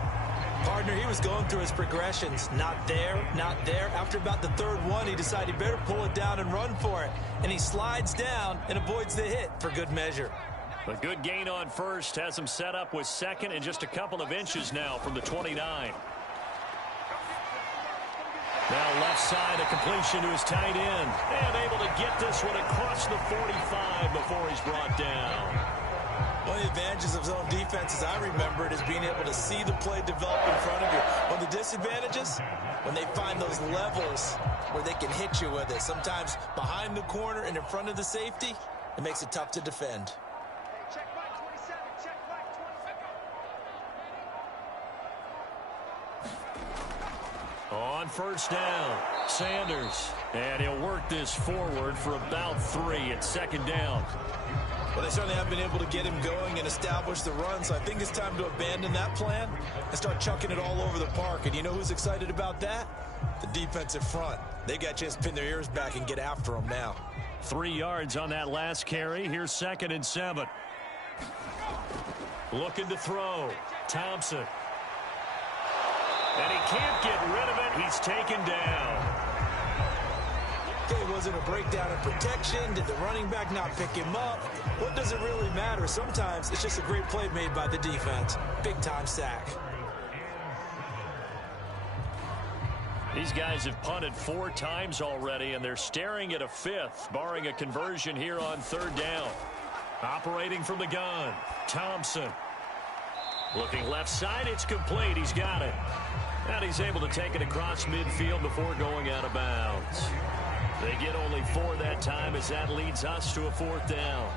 Partner, he was going through his progressions. Not there, not there. After about the third one, he decided he better pull it down and run for it. And he slides down and avoids the hit for good measure. A good gain on first has him set up with second and just a couple of inches now from the 29. Now left side, a completion to his tight end. And able to get this one across the 45 before he's brought down. One of the advantages of zone defense, as I remember it, is being able to see the play develop in front of you. One of the disadvantages, when they find those levels where they can hit you with it. Sometimes behind the corner and in front of the safety, it makes it tough to defend. On first down, Sanders. And he'll work this forward for about 3 at second down. Well, they certainly have been able to get him going and establish the run, so I think it's time to abandon that plan and start chucking it all over the park. And you know who's excited about that? The defensive front. They got a chance to pin their ears back and get after him now. 3 yards on that last carry. Here's 2nd and 7. Looking to throw. Thompson. And he can't get rid of it. He's taken down. Okay, was it a breakdown in protection? Did the running back not pick him up? What does it really matter? Sometimes it's just a great play made by the defense. Big-time sack. These guys have punted 4 times already, and they're staring at a 5th, barring a conversion here on 3rd down. Operating from the gun, Thompson. Looking left side, it's complete. He's got it. And he's able to take it across midfield before going out of bounds. They get only 4 that time as that leads us to a 4th down.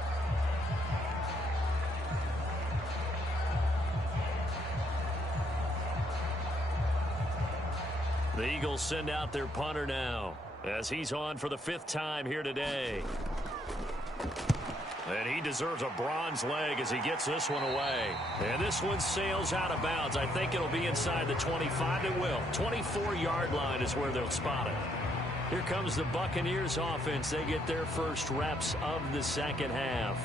The Eagles send out their punter now as he's on for the 5th time here today. And he deserves a bronze leg as he gets this one away. And this one sails out of bounds. I think it'll be inside the 25. It will. 24-yard line is where they'll spot it. Here comes the Buccaneers offense. They get their first reps of the second half.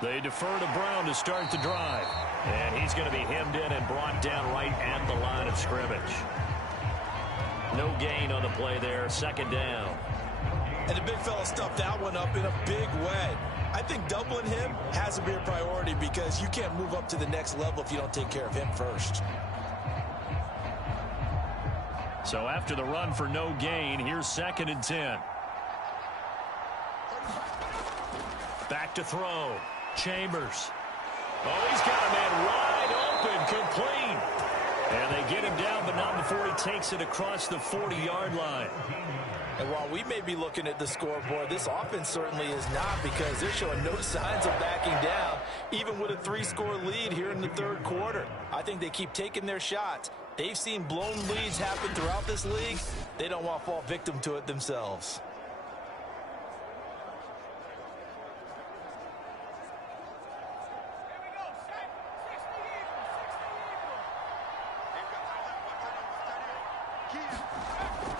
They defer to Brown to start the drive. And he's going to be hemmed in and brought down right at the line of scrimmage. No gain on the play there. 2nd down. And the big fella stuffed that one up in a big way. I think doubling him has to be a priority because you can't move up to the next level if you don't take care of him first. So after the run for no gain, here's 2nd and 10. Back to throw. Chambers. Oh, he's got a man wide open, complete. And they get him down, but not before he takes it across the 40-yard line. And while we may be looking at the scoreboard, this offense certainly is not, because they're showing no signs of backing down, even with a 3-score lead here in the 3rd quarter. I think they keep taking their shots. They've seen blown leads happen throughout this league. They don't want to fall victim to it themselves.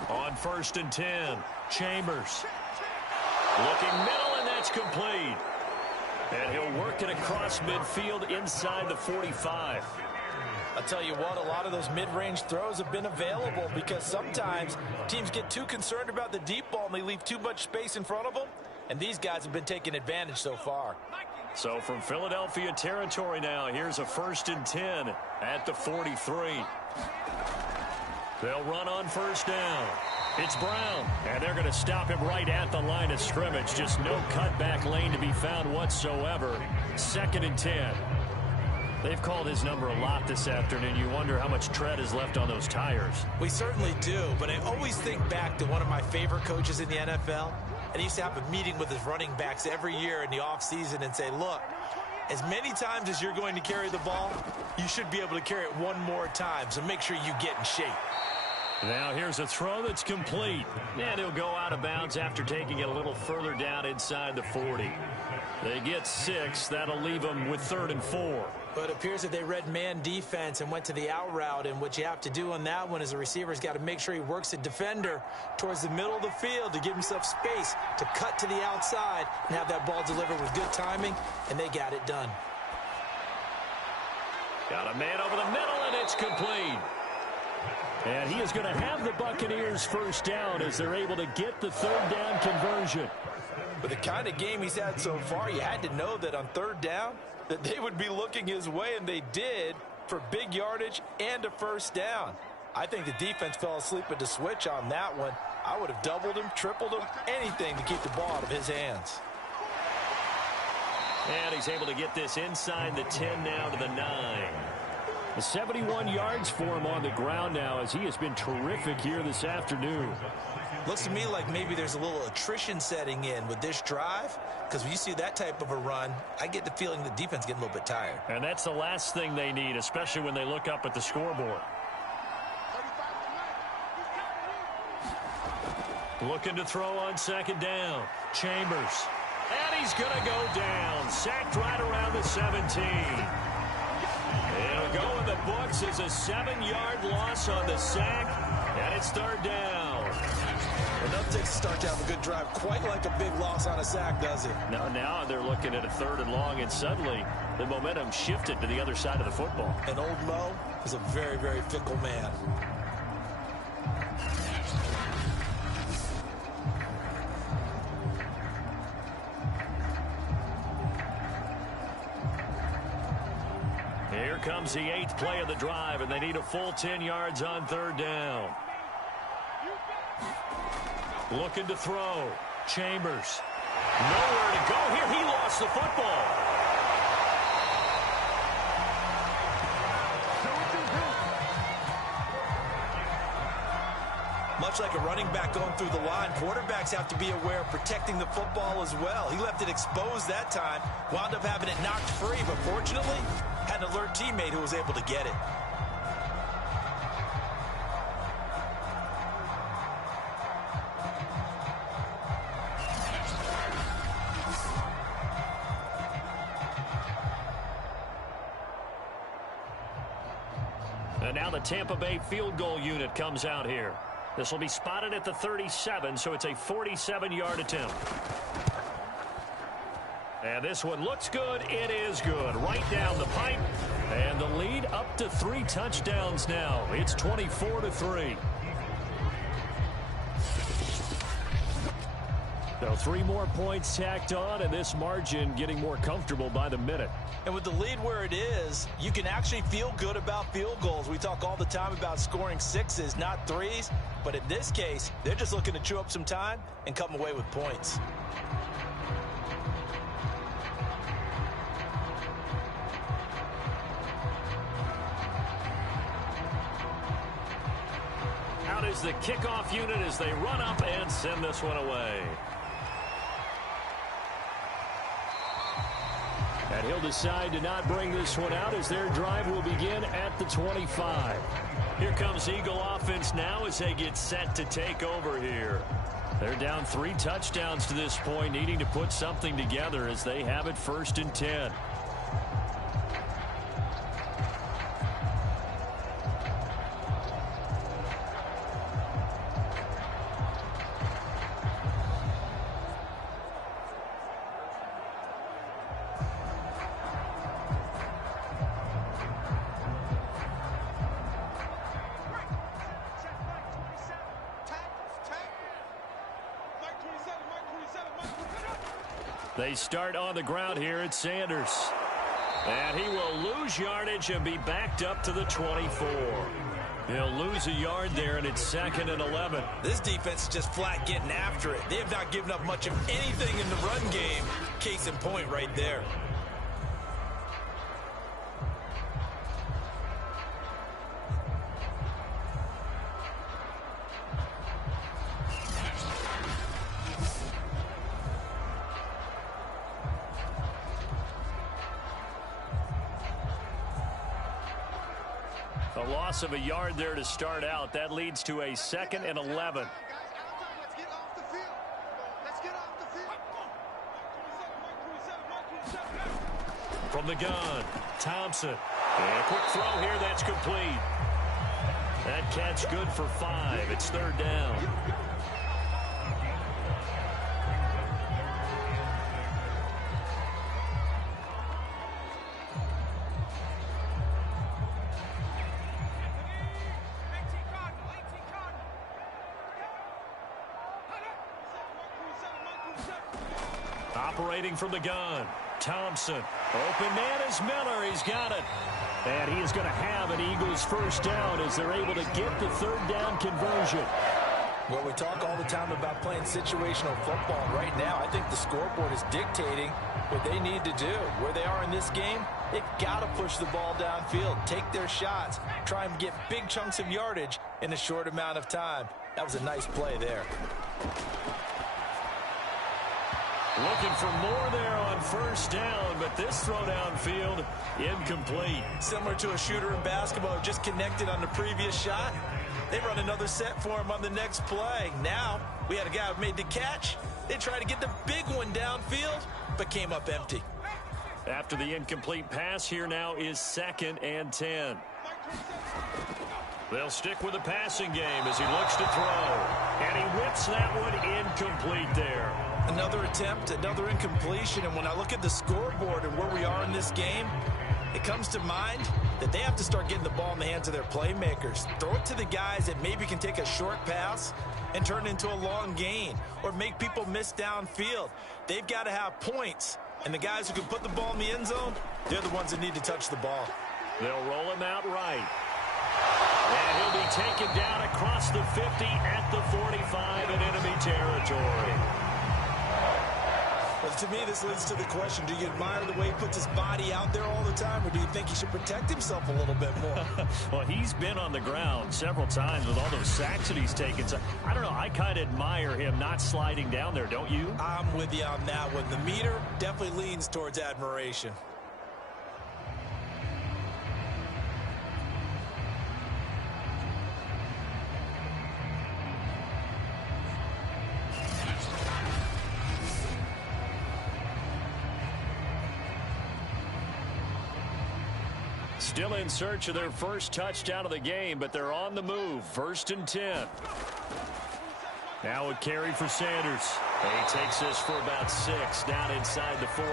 On 1st and 10, Chambers. Looking middle, and that's complete. And he'll work it across midfield inside the 45. I'll tell you what, a lot of those mid-range throws have been available because sometimes teams get too concerned about the deep ball and they leave too much space in front of them, and these guys have been taking advantage so far. So from Philadelphia territory now, here's a 1st and 10 at the 43. They'll run on 1st down. It's Brown, and they're going to stop him right at the line of scrimmage. Just no cutback lane to be found whatsoever. 2nd and 10. They've called his number a lot this afternoon. You wonder how much tread is left on those tires. We certainly do, but I always think back to one of my favorite coaches in the NFL, and he used to have a meeting with his running backs every year in the offseason and say, look, as many times as you're going to carry the ball, you should be able to carry it one more time, so make sure you get in shape. Now here's a throw that's complete. And he'll go out of bounds after taking it a little further down inside the 40. They get 6. That'll leave them with 3rd and 4. But it appears that they read man defense and went to the out route. And what you have to do on that one is the receiver's got to make sure he works the defender towards the middle of the field to give himself space to cut to the outside and have that ball delivered with good timing. And they got it done. Got a man over the middle, and it's complete. And he is going to have the Buccaneers 1st down as they're able to get the 3rd down conversion. With the kind of game he's had so far, you had to know that on 3rd down that they would be looking his way, and they did, for big yardage and a 1st down. I think the defense fell asleep at the switch on that one. I would have doubled him, tripled him, anything to keep the ball out of his hands. And he's able to get this inside the 10 now to the 9. 71 yards for him on the ground now as he has been terrific here this afternoon. Looks to me like maybe there's a little attrition setting in with this drive, because when you see that type of a run, I get the feeling the defense getting a little bit tired. And that's the last thing they need, especially when they look up at the scoreboard. Looking to throw on 2nd down. Chambers. And he's going to go down. Sacked right around the 17. He'll go in the books as a 7-yard loss on the sack, and it's 3rd down. Enough takes to start to have a good drive. Quite like a big loss on a sack, does it? Now they're looking at a 3rd and long, and suddenly the momentum shifted to the other side of the football. And old Mo is a very, very fickle man. Here comes the 8th play of the drive, and they need a full 10 yards on 3rd down. Looking to throw. Chambers. Nowhere to go here. He lost the football. Much like a running back going through the line, quarterbacks have to be aware of protecting the football as well. He left it exposed that time, wound up having it knocked free, but fortunately, had an alert teammate who was able to get it. And now the Tampa Bay field goal unit comes out here. This will be spotted at the 37, so it's a 47-yard attempt. And this one looks good. It is good. Right down the pipe. And the lead up to 3 touchdowns now. It's 24-3. So 3 more points tacked on, and this margin getting more comfortable by the minute. And with the lead where it is, you can actually feel good about field goals. We talk all the time about scoring 6s, not 3s. But in this case, they're just looking to chew up some time and come away with points. Out is the kickoff unit as they run up and send this one away. And he'll decide to not bring this one out as their drive will begin at the 25. Here comes Eagle offense now as they get set to take over here. They're down 3 touchdowns to this point, needing to put something together as they have it 1st and 10. They start on the ground here at Sanders. And he will lose yardage and be backed up to the 24. He'll lose a yard there, and it's 2nd and 11. This defense is just flat getting after it. They have not given up much of anything in the run game. Case in point right there. A loss of a yard there to start out. That leads to a 2nd and 11. From the gun, Thompson. And a quick throw here, that's complete. That catch good for 5. It's 3rd down. Operating from the gun, Thompson. Open man is Miller. He's got it. And he is going to have an Eagles first down as they're able to get the 3rd down conversion. Well, we talk all the time about playing situational football. Right now, I think the scoreboard is dictating what they need to do. Where they are in this game, they've got to push the ball downfield, take their shots, try and get big chunks of yardage in a short amount of time. That was a nice play there. Looking for more there on 1st down, but this throw downfield incomplete. Similar to a shooter in basketball who just connected on the previous shot. They run another set for him on the next play. Now, we had a guy who made the catch. They tried to get the big one downfield, but came up empty. After the incomplete pass, here now is 2nd and 10. They'll stick with the passing game as he looks to throw. And he whips that one incomplete there. Another attempt, another incompletion, and when I look at the scoreboard and where we are in this game, it comes to mind that they have to start getting the ball in the hands of their playmakers. Throw it to the guys that maybe can take a short pass and turn it into a long gain or make people miss downfield. They've got to have points, and the guys who can put the ball in the end zone, they're the ones that need to touch the ball. They'll roll him out right. And he'll be taken down across the 50 at the 45 in enemy territory. Well, to me, this leads to the question, do you admire the way he puts his body out there all the time, or do you think he should protect himself a little bit more? Well, he's been on the ground several times with all those sacks that he's taken. So, I don't know, I kind of admire him not sliding down there, don't you? I'm with you on that one. The meter definitely leans towards admiration. Still in search of their first touchdown of the game, but they're on the move. 1st and 10. Now a carry for Sanders. He takes this for about 6 down inside the 40.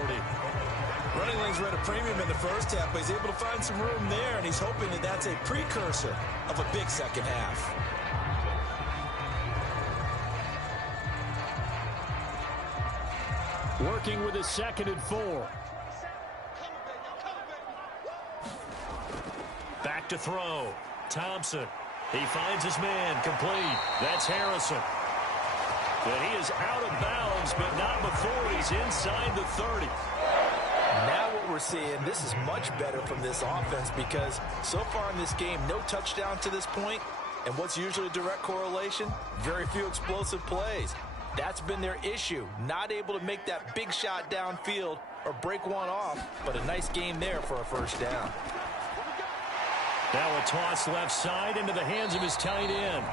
Running lanes were at a premium in the first half, but he's able to find some room there, and he's hoping that that's a precursor of a big second half. Working with a 2nd and 4. Back to throw. Thompson. He finds his man. Complete. That's Harrison. And he is out of bounds, but not before he's inside the 30. Now what we're seeing, this is much better from this offense because so far in this game, no touchdown to this point. And what's usually a direct correlation? Very few explosive plays. That's been their issue. Not able to make that big shot downfield or break one off, but a nice game there for a first down. Now a toss left side into the hands of his tight end.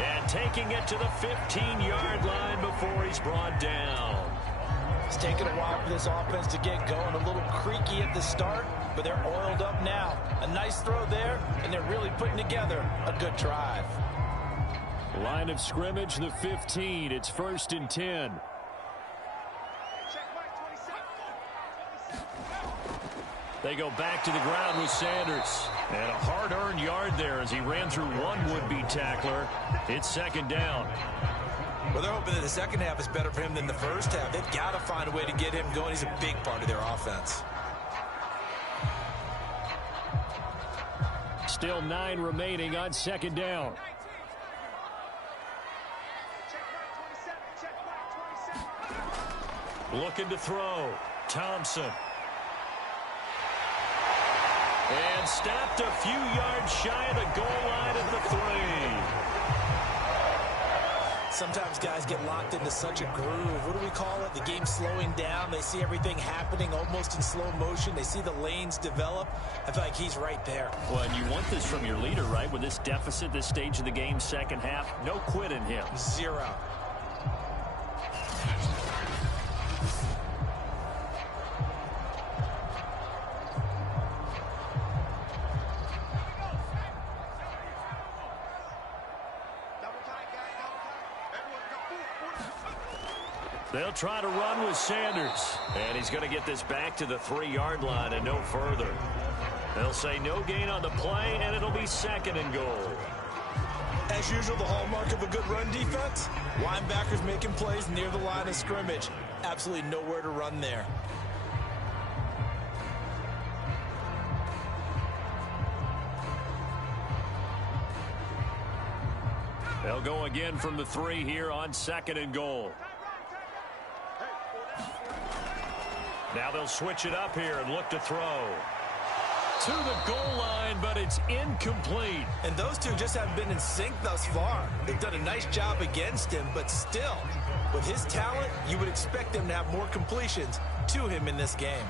And taking it to the 15-yard line before he's brought down. It's taken a while for this offense to get going. A little creaky at the start, but they're oiled up now. A nice throw there, and they're really putting together a good drive. Line of scrimmage, the 15. It's 1st and 10. They go back to the ground with Sanders. And a hard-earned yard there as he ran through one would-be tackler. It's 2nd down. Well, they're hoping that the second half is better for him than the first half. They've got to find a way to get him going. He's a big part of their offense. Still 9 remaining on second down. Looking to throw. Thompson. And stopped a few yards shy of the goal line at the 3. Sometimes guys get locked into such a groove. What do we call it? The game slowing down. They see everything happening almost in slow motion. They see the lanes develop. I feel like he's right there. Well, and you want this from your leader, right? With this deficit, this stage of the game, second half, no quit in him. 0. They'll try to run with Sanders. And he's going to get this back to the 3-yard line and no further. They'll say no gain on the play, and it'll be second and goal. As usual, the hallmark of a good run defense, linebackers making plays near the line of scrimmage. Absolutely nowhere to run there. They'll go again from the 3 here on second and goal. Now they'll switch it up here and look to throw. To the goal line, but it's incomplete. And those two just haven't been in sync thus far. They've done a nice job against him, but still, with his talent, you would expect them to have more completions to him in this game.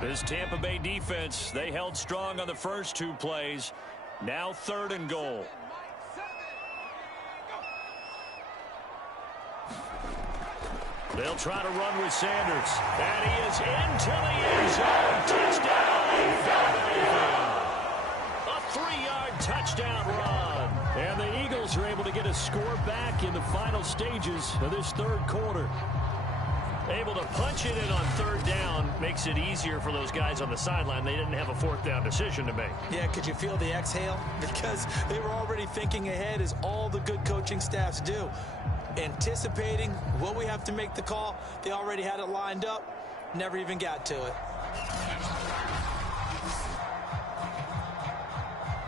This Tampa Bay defense, they held strong on the first 2 plays. Now third and goal. They'll try to run with Sanders. And he is into the end zone. Touchdown, Philadelphia. A 3-yard touchdown run. And the Eagles are able to get a score back in the final stages of this third quarter. Able to punch it in on third down makes it easier for those guys on the sideline. They didn't have a fourth down decision to make. Yeah, could you feel the exhale? Because they were already thinking ahead, as all the good coaching staffs do. Anticipating what we have to make the call. They already had it lined up. Never even got to it.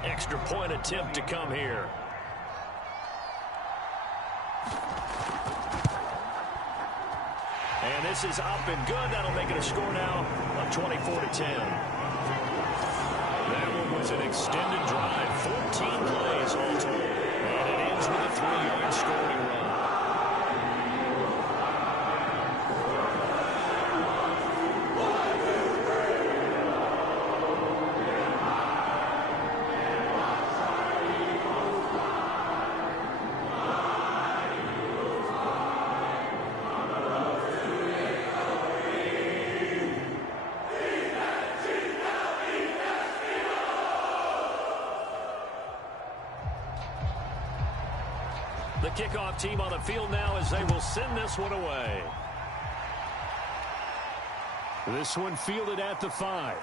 Extra point attempt to come here. And this is up and good. That'll make it a score now of 24-10. That one was an extended drive. 14 plays all total. And it ends with a 3-yard scoring run. The kickoff team on the field now as they will send this one away. This one fielded at the 5.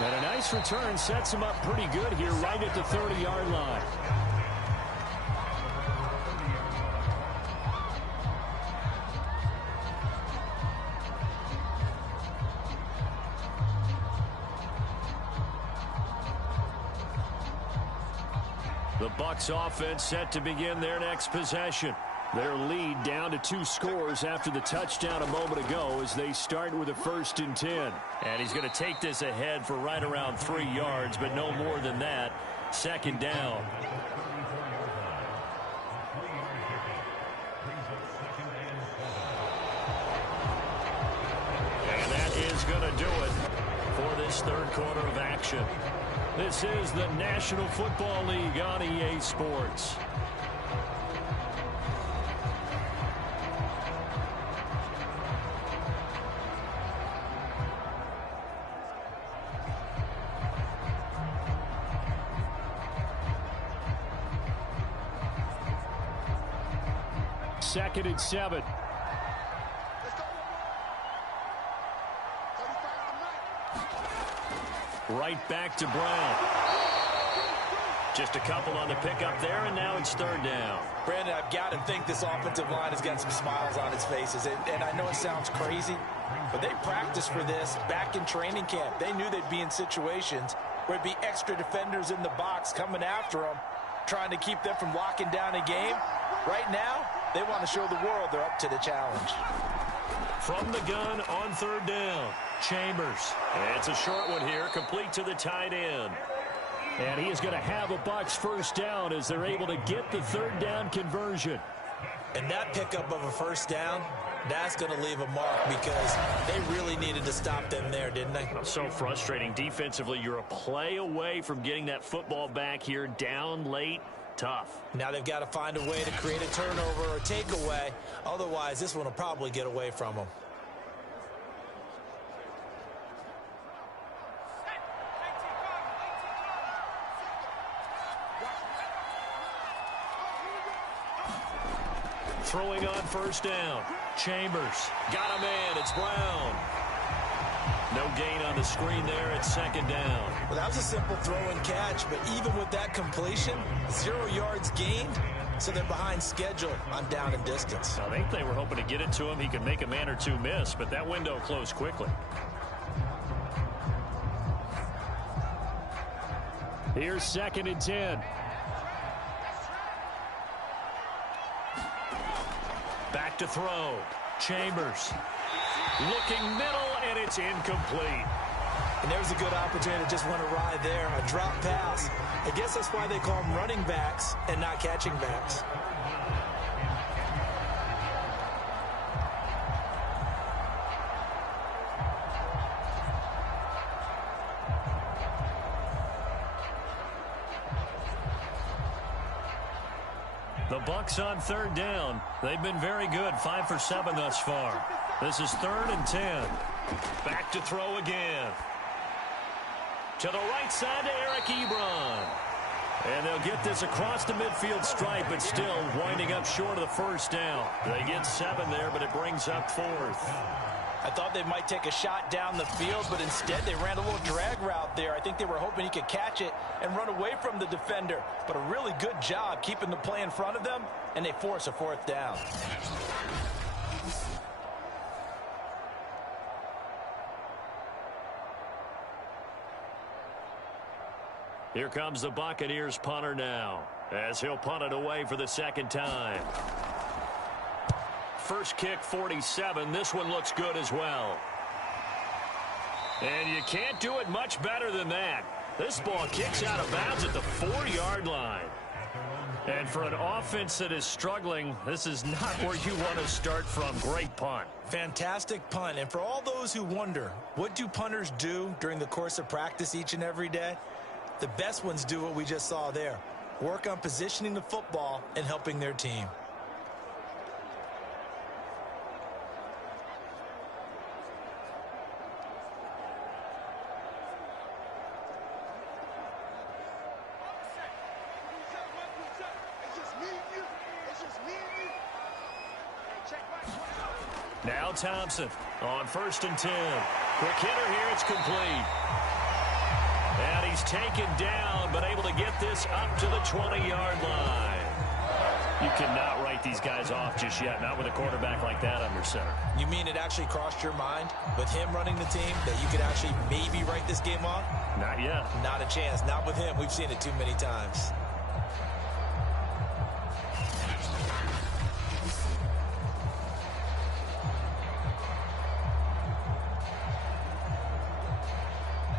And a nice return sets him up pretty good here right at the 30-yard line. The Bucs offense set to begin their next possession. Their lead down to 2 scores after the touchdown a moment ago as they start with a 1st and 10. And he's going to take this ahead for right around 3 yards, but no more than that. Second down. And that is going to do it for this third quarter of action. This is the National Football League on EA Sports. 2nd and 7. Right back to Brown. Just a couple on the pickup there, and now it's 3rd down. Brandon, I've got to think this offensive line has got some smiles on its faces. And I know it sounds crazy, but they practiced for this back in training camp. They knew they'd be in situations where it'd be extra defenders in the box coming after them, trying to keep them from locking down a game. Right now, they want to show the world they're up to the challenge. From the gun on 3rd down, Chambers. It's a short one here, complete to the tight end. And he is going to have a Bucs 1st down as they're able to get the 3rd down conversion. And that pickup of a 1st down, that's going to leave a mark because they really needed to stop them there, didn't they? So frustrating. Defensively, you're a play away from getting that football back here down late. Tough. Now they've got to find a way to create a turnover or a takeaway. Otherwise, this one will probably get away from them. Throwing on 1st down. Chambers. Got a man. It's Brown. No gain on the screen there at 2nd down. Well, that was a simple throw and catch, but even with that completion, 0 yards gained, so they're behind schedule on down and distance. I think they were hoping to get it to him. He could make a man or two miss, but that window closed quickly. Here's 2nd and 10. Back to throw. Chambers. Looking middle, and it's incomplete. And there's a good opportunity to just went awry there. A drop pass. I guess that's why they call them running backs and not catching backs. The Bucs on 3rd down. They've been very good, 5 for 7 thus far. This is 3rd and 10. Back to throw again. To the right side to Eric Ebron. And they'll get this across the midfield stripe, but still winding up short of the 1st down. They get 7 there, but it brings up 4th. I thought they might take a shot down the field, but instead they ran a little drag route there. I think they were hoping he could catch it and run away from the defender. But a really good job keeping the play in front of them, and they force a 4th down. Here comes the Buccaneers punter now, as he'll punt it away for the 2nd time. First kick, 47. This one looks good as well. And you can't do it much better than that. This ball kicks out of bounds at the 4-yard line. And for an offense that is struggling, this is not where you want to start from. Great punt. Fantastic punt. And for all those who wonder, what do punters do during the course of practice each and every day? The best ones do what we just saw there. Work on positioning the football and helping their team. Now Thompson on 1st and 10. Quick hitter here. It's complete. And he's taken down, but able to get this up to the 20-yard line. You cannot write these guys off just yet, not with a quarterback like that under center. You mean it actually crossed your mind with him running the team that you could actually maybe write this game off? Not yet. Not a chance. Not with him. We've seen it too many times.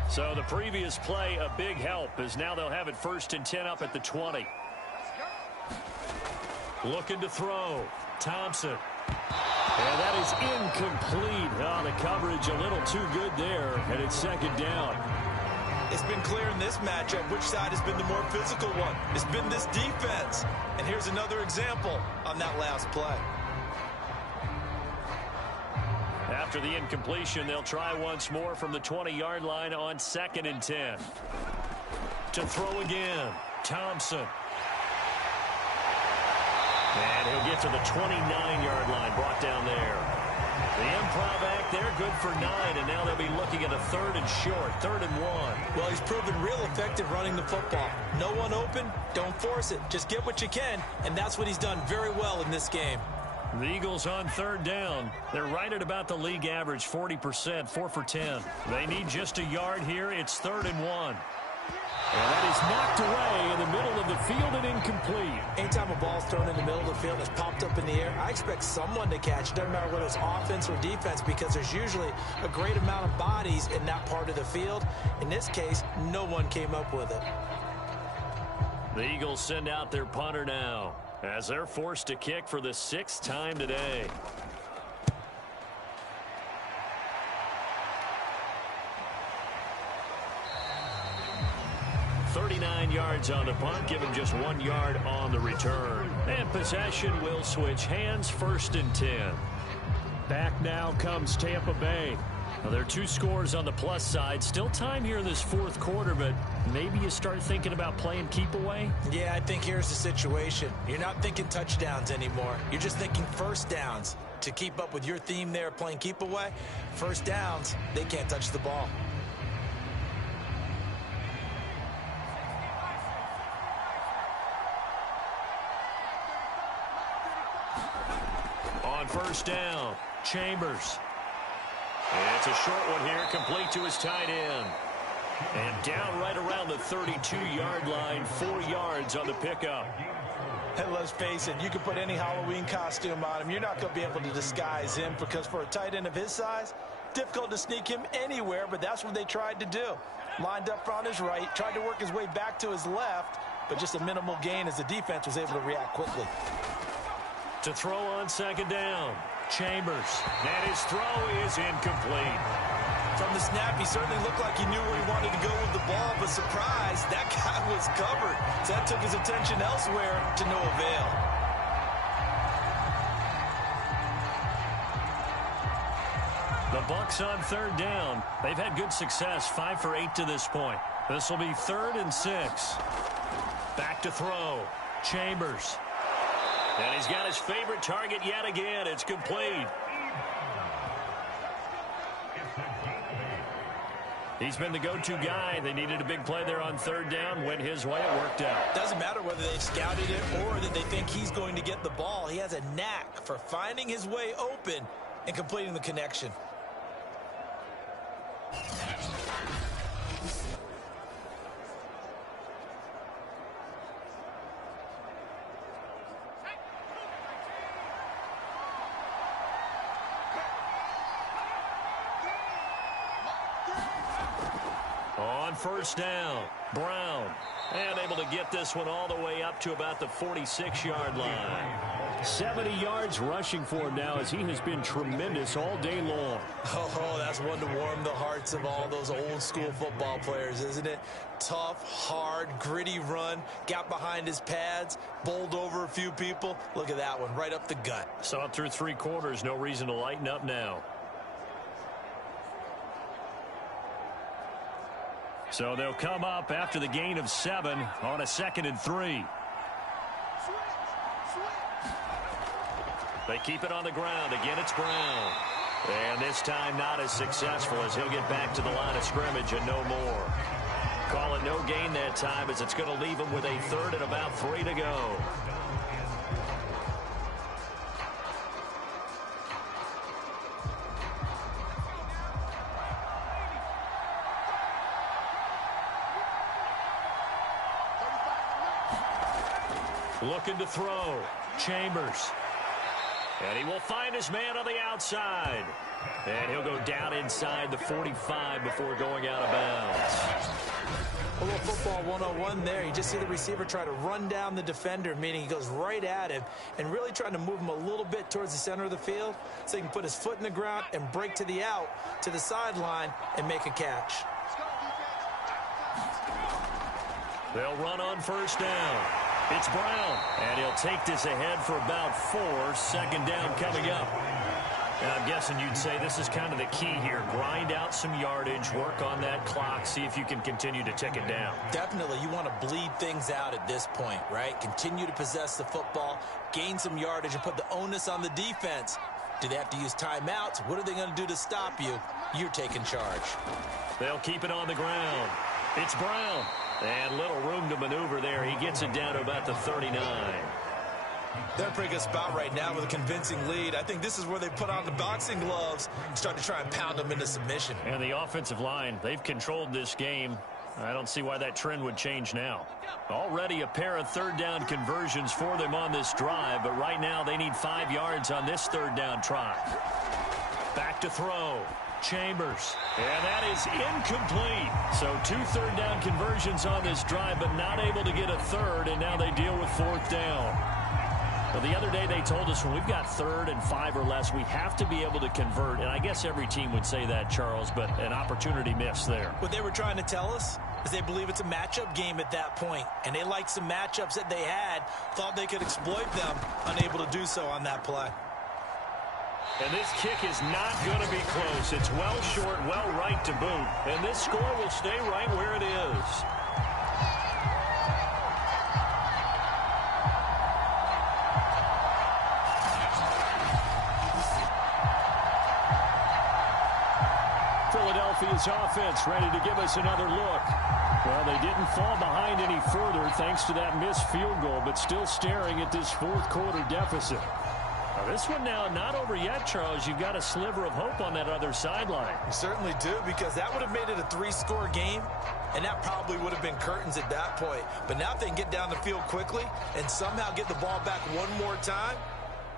So the previous play, a big help, as now they'll have it 1st and 10 up at the 20. Looking to throw. Thompson. And that is incomplete. Oh, the coverage a little too good there, and it's 2nd down. It's been clear in this matchup which side has been the more physical one. It's been this defense. And here's another example on that last play. After the incompletion, they'll try once more from the 20-yard line on 2nd and 10. To throw again, Thompson. And he'll get to the 29-yard line, brought down there. The improv act there, good for 9, and now they'll be looking at a 3rd and short, 3rd and 1. Well, he's proven real effective running the football. No one open, don't force it. Just get what you can, and that's what he's done very well in this game. The Eagles on 3rd down. They're right at about the league average, 40%, 4 for 10. They need just a yard here. It's 3rd and 1. And that is knocked away in the middle of the field and incomplete. Anytime a ball's thrown in the middle of the field and it's popped up in the air, I expect someone to catch. It doesn't matter whether it's offense or defense, because there's usually a great amount of bodies in that part of the field. In this case, no one came up with it. The Eagles send out their punter now, as they're forced to kick for the 6th time today. Yards on the punt, give him just 1 yard on the return. And possession will switch hands, 1st and 10. Back now comes Tampa Bay. Well, there are 2 scores on the plus side. Still time here in this 4th quarter, but maybe you start thinking about playing keep away? Yeah, I think here's the situation. You're not thinking touchdowns anymore. You're just thinking 1st downs. To keep up with your theme there, playing keep away, 1st downs, they can't touch the ball. On 1st down, Chambers. It's a short one here, complete to his tight end. And down right around the 32-yard line, 4 yards on the pickup. And let's face it, you can put any Halloween costume on him. You're not going to be able to disguise him, because for a tight end of his size, difficult to sneak him anywhere, but that's what they tried to do. Lined up on his right, tried to work his way back to his left, but just a minimal gain as the defense was able to react quickly. To throw on 2nd down, Chambers. And his throw is incomplete. From the snap, he certainly looked like he knew where he wanted to go with the ball, but surprise, that guy was covered. So that took his attention elsewhere to no avail. The Bucs on 3rd down. They've had good success, 5 for 8 to this point. This will be 3rd and 6. Back to throw, Chambers. And he's got his favorite target yet again. It's complete. He's been the go-to guy. They needed a big play there on 3rd down. Went his way. It worked out. Doesn't matter whether they've scouted it or that they think he's going to get the ball. He has a knack for finding his way open and completing the connection. On 1st down, Brown. And able to get this one all the way up to about the 46-yard line. 70 yards rushing for him now, as he has been tremendous all day long. Oh, that's one to warm the hearts of all those old-school football players, isn't it? Tough, hard, gritty run. Got behind his pads, bowled over a few people. Look at that one, right up the gut. Saw it through 3 quarters. No reason to lighten up now. So they'll come up after the gain of 7 on a 2nd and 3. They keep it on the ground. Again, it's Brown. And this time not as successful, as he'll get back to the line of scrimmage and no more. Call it no gain that time, as it's going to leave him with a 3rd and about 3 to go. Looking to throw. Chambers. And he will find his man on the outside. And he'll go down inside the 45 before going out of bounds. A little football 101 there. You just see the receiver try to run down the defender, meaning he goes right at him and really trying to move him a little bit towards the center of the field so he can put his foot in the ground and break to the out, to the sideline, and make a catch. They'll run on 1st down. It's Brown, and he'll take this ahead for about 4. 2nd down coming up. I'm guessing you'd say this is kind of the key here. Grind out some yardage, work on that clock, see if you can continue to tick it down. Definitely, you want to bleed things out at this point, right? Continue to possess the football, gain some yardage, and put the onus on the defense. Do they have to use timeouts? What are they going to do to stop you? You're taking charge. They'll keep it on the ground. It's Brown. And little room to maneuver there. He gets it down to about the 39. They're in a pretty good spot right now with a convincing lead. I think this is where they put on the boxing gloves and start to try and pound them into submission. And the offensive line, they've controlled this game. I don't see why that trend would change now. Already a pair of third down conversions for them on this drive, but right now they need 5 yards on this third down try. Back to throw. Chambers. And that is incomplete. So 2 third down conversions on this drive, but not able to get a third, and now they deal with 4th down. Well, the other day they told us when we've got 3rd and 5 or less, we have to be able to convert. And I guess every team would say that, Charles, but an opportunity missed there. What they were trying to tell us is they believe it's a matchup game at that point. And they liked some matchups that they had, thought they could exploit them, unable to do so on that play. And this kick is not going to be close. It's well short, well right to boot. And this score will stay right where it is. Philadelphia's offense ready to give us another look. Well, they didn't fall behind any further thanks to that missed field goal, but still staring at this 4th quarter deficit. Now, this one now not over yet, Charles. You've got a sliver of hope on that other sideline. You certainly do, because that would have made it a 3-score game, and that probably would have been curtains at that point. But now if they can get down the field quickly and somehow get the ball back one more time,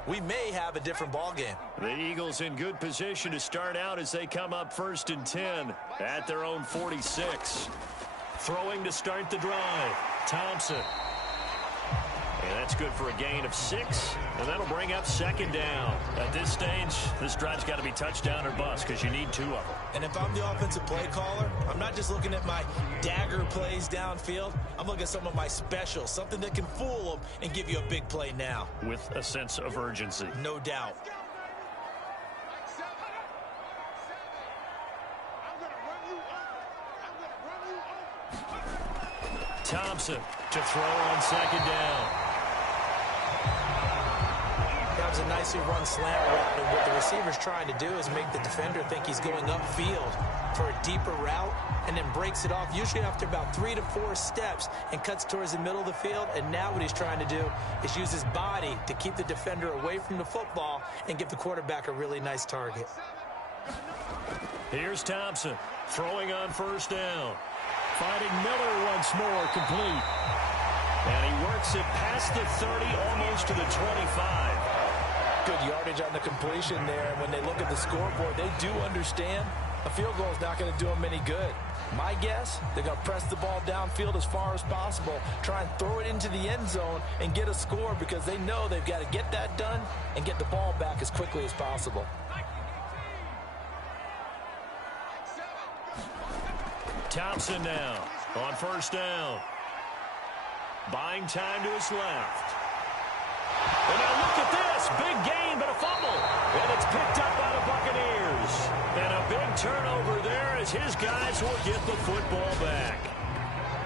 we may have a different ball game. The Eagles in good position to start out as they come up 1st and 10 at their own 46. Throwing to start the drive. Thompson. And that's good for a gain of 6, and that'll bring up 2nd down. At this stage, this drive's got to be touchdown or bust because you need 2 of them. And if I'm the offensive play caller, I'm not just looking at my dagger plays downfield. I'm looking at some of my specials, something that can fool them and give you a big play now. With a sense of urgency. No doubt. Thompson to throw on 2nd down. That was a nicely run slant route, and what the receiver's trying to do is make the defender think he's going upfield for a deeper route, and then breaks it off, usually after about 3 to 4 steps, and cuts towards the middle of the field. And now what he's trying to do is use his body to keep the defender away from the football and give the quarterback a really nice target. Here's Thompson throwing on 1st down. Finding Miller once more, complete. And he works it past the 30, almost to the 25. Good yardage on the completion there. And when they look at the scoreboard, they do understand a field goal is not going to do them any good. My guess, they're going to press the ball downfield as far as possible, try and throw it into the end zone and get a score, because they know they've got to get that done and get the ball back as quickly as possible. Thompson now on 1st down. Buying time to his left. And now look at this. Big gain, but a fumble. And it's picked up by the Buccaneers. And a big turnover there as his guys will get the football back.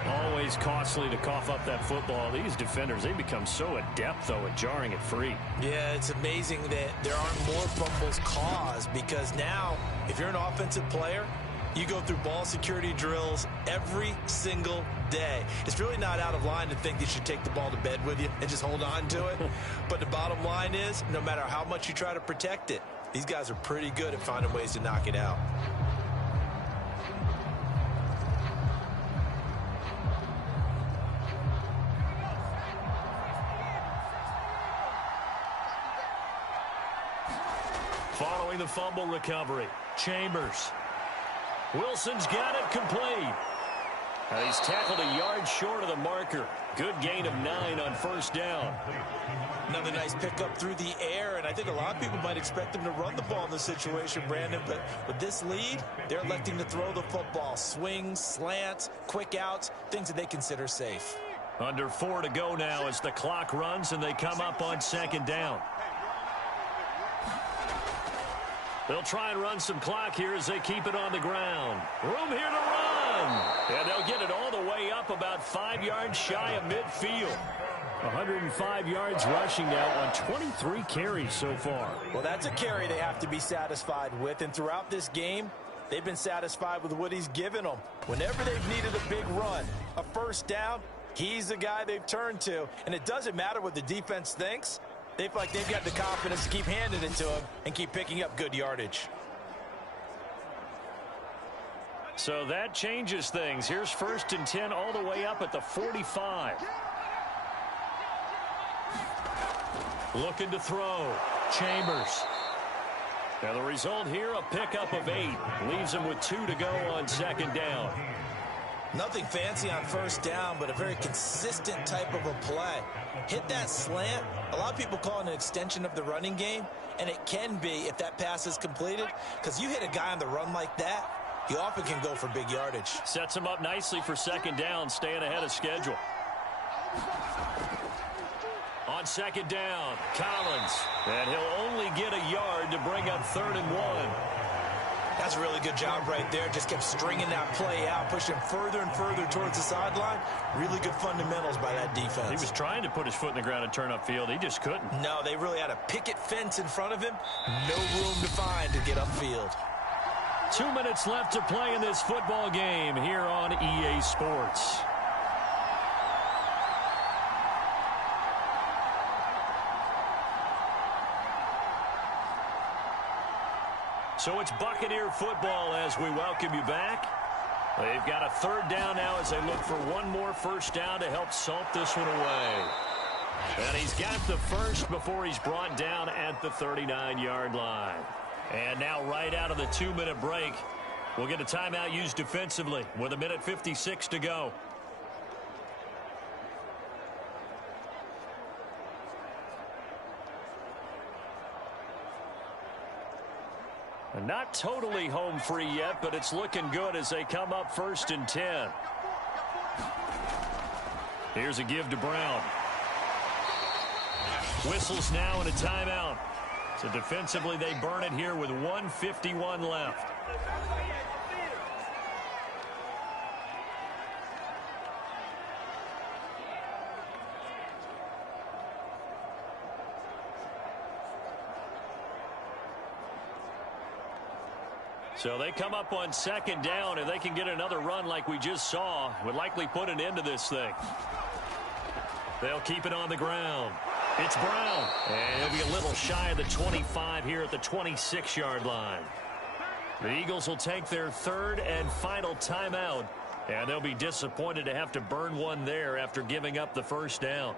Always costly to cough up that football. These defenders, they become so adept, though, at jarring it free. Yeah, it's amazing that there aren't more fumbles caused, because now, if you're an offensive player, you go through ball security drills every single day. It's really not out of line to think that you should take the ball to bed with you and just hold on to it. But the bottom line is, no matter how much you try to protect it, these guys are pretty good at finding ways to knock it out. Following the fumble recovery, Chambers. Wilson's got it complete. And he's tackled a yard short of the marker. Good gain of 9 on 1st down. Another nice pickup through the air, and I think a lot of people might expect them to run the ball in this situation, Brandon, but with this lead, they're electing to throw the football. Swings, slants, quick outs, things that they consider safe. Under 4 to go now as the clock runs and they come up on 2nd down. They'll try and run some clock here as they keep it on the ground. Room here to run. And they'll get it all the way up about 5 yards shy of midfield. 105 yards rushing now on 23 carries so far. Well, that's a carry they have to be satisfied with. And throughout this game, they've been satisfied with what he's given them. Whenever they've needed a big run, a first down, he's the guy they've turned to. And it doesn't matter what the defense thinks. They feel like they've got the confidence to keep handing it to him and keep picking up good yardage. So that changes things. Here's 1st and 10 all the way up at the 45. Looking to throw. Chambers. Now the result here, a pickup of 8. Leaves him with 2 to go on 2nd down. Nothing fancy on 1st down, but a very consistent type of a play. Hit that slant. A lot of people call it an extension of the running game, and it can be if that pass is completed, because you hit a guy on the run like that, he often can go for big yardage. Sets him up nicely for 2nd down, staying ahead of schedule. On 2nd down, Collins. And he'll only get a yard to bring up 3rd and 1. That's a really good job right there. Just kept stringing that play out, pushing further and further towards the sideline. Really good fundamentals by that defense. He was trying to put his foot in the ground and turn upfield. He just couldn't. No, they really had a picket fence in front of him. No room to find to get upfield. 2 minutes left to play in this football game here on EA Sports. So it's Buccaneer football as we welcome you back. They've got a 3rd down now as they look for one more 1st down to help salt this one away. And he's got the first before he's brought down at the 39-yard line. And now right out of the 2-minute break, we'll get a timeout used defensively with 1:56 to go. Not totally home free yet, but it's looking good as they come up 1st and 10. Here's a give to Brown. Whistles now and a timeout. So defensively they burn it here with 1:51 left. So they come up on 2nd down, and they can get another run like we just saw. Would likely put an end to this thing. They'll keep it on the ground. It's Brown. And he'll be a little shy of the 25 here at the 26-yard line. The Eagles will take their 3rd and final timeout. And they'll be disappointed to have to burn one there after giving up the 1st down.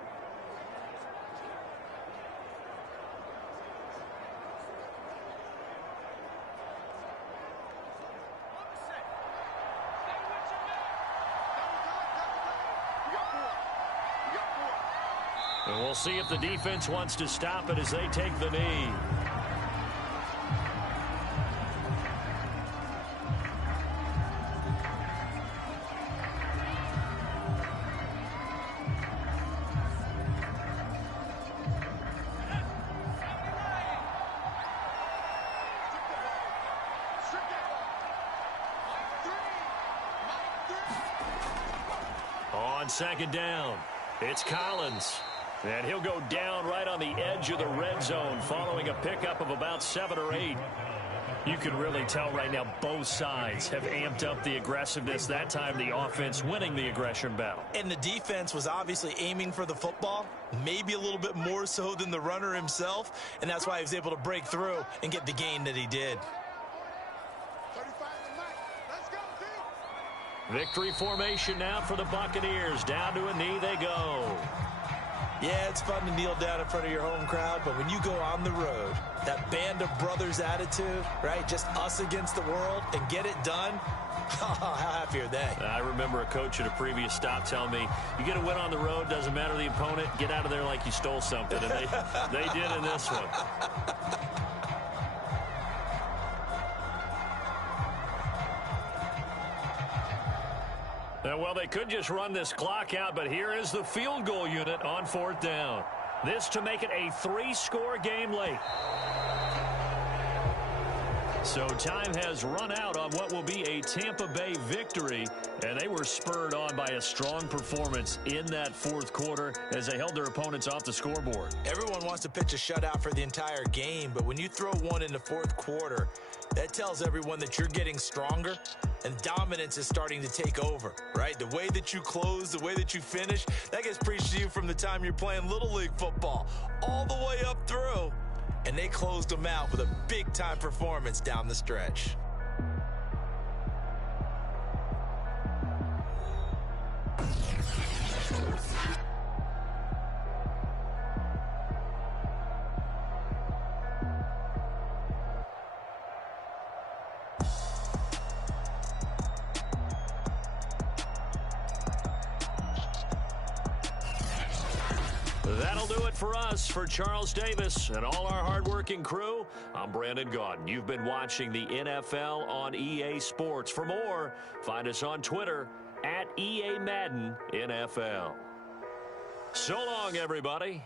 And we'll see if the defense wants to stop it as they take the knee. On 2nd down, it's Collins. And he'll go down right on the edge of the red zone following a pickup of about 7 or 8. You can really tell right now both sides have amped up the aggressiveness. That time the offense winning the aggression battle. And the defense was obviously aiming for the football, maybe a little bit more so than the runner himself. And that's why he was able to break through and get the gain that he did. Victory formation now for the Buccaneers. Down to a knee they go. Yeah, it's fun to kneel down in front of your home crowd, but when you go on the road, that band of brothers attitude, right, just us against the world and get it done, how happy are they? I remember a coach at a previous stop telling me, you get a win on the road, doesn't matter the opponent, get out of there like you stole something. And they did in this one. Well, they could just run this clock out, but here is the field goal unit on 4th down. This to make it a 3-score game late. So time has run out on what will be a Tampa Bay victory, and they were spurred on by a strong performance in that fourth quarter as they held their opponents off the scoreboard. Everyone wants to pitch a shutout for the entire game, but when you throw one in the fourth quarter, that tells everyone that you're getting stronger and dominance is starting to take over, right? The way that you close, the way that you finish, that gets preached to you from the time you're playing Little League football all the way up through. And they closed them out with a big-time performance down the stretch. That'll do it for us. For Charles Davis and all our hardworking crew, I'm Brandon Gaudin. You've been watching the NFL on EA Sports. For more, find us on Twitter @EA Madden NFL. So long, everybody.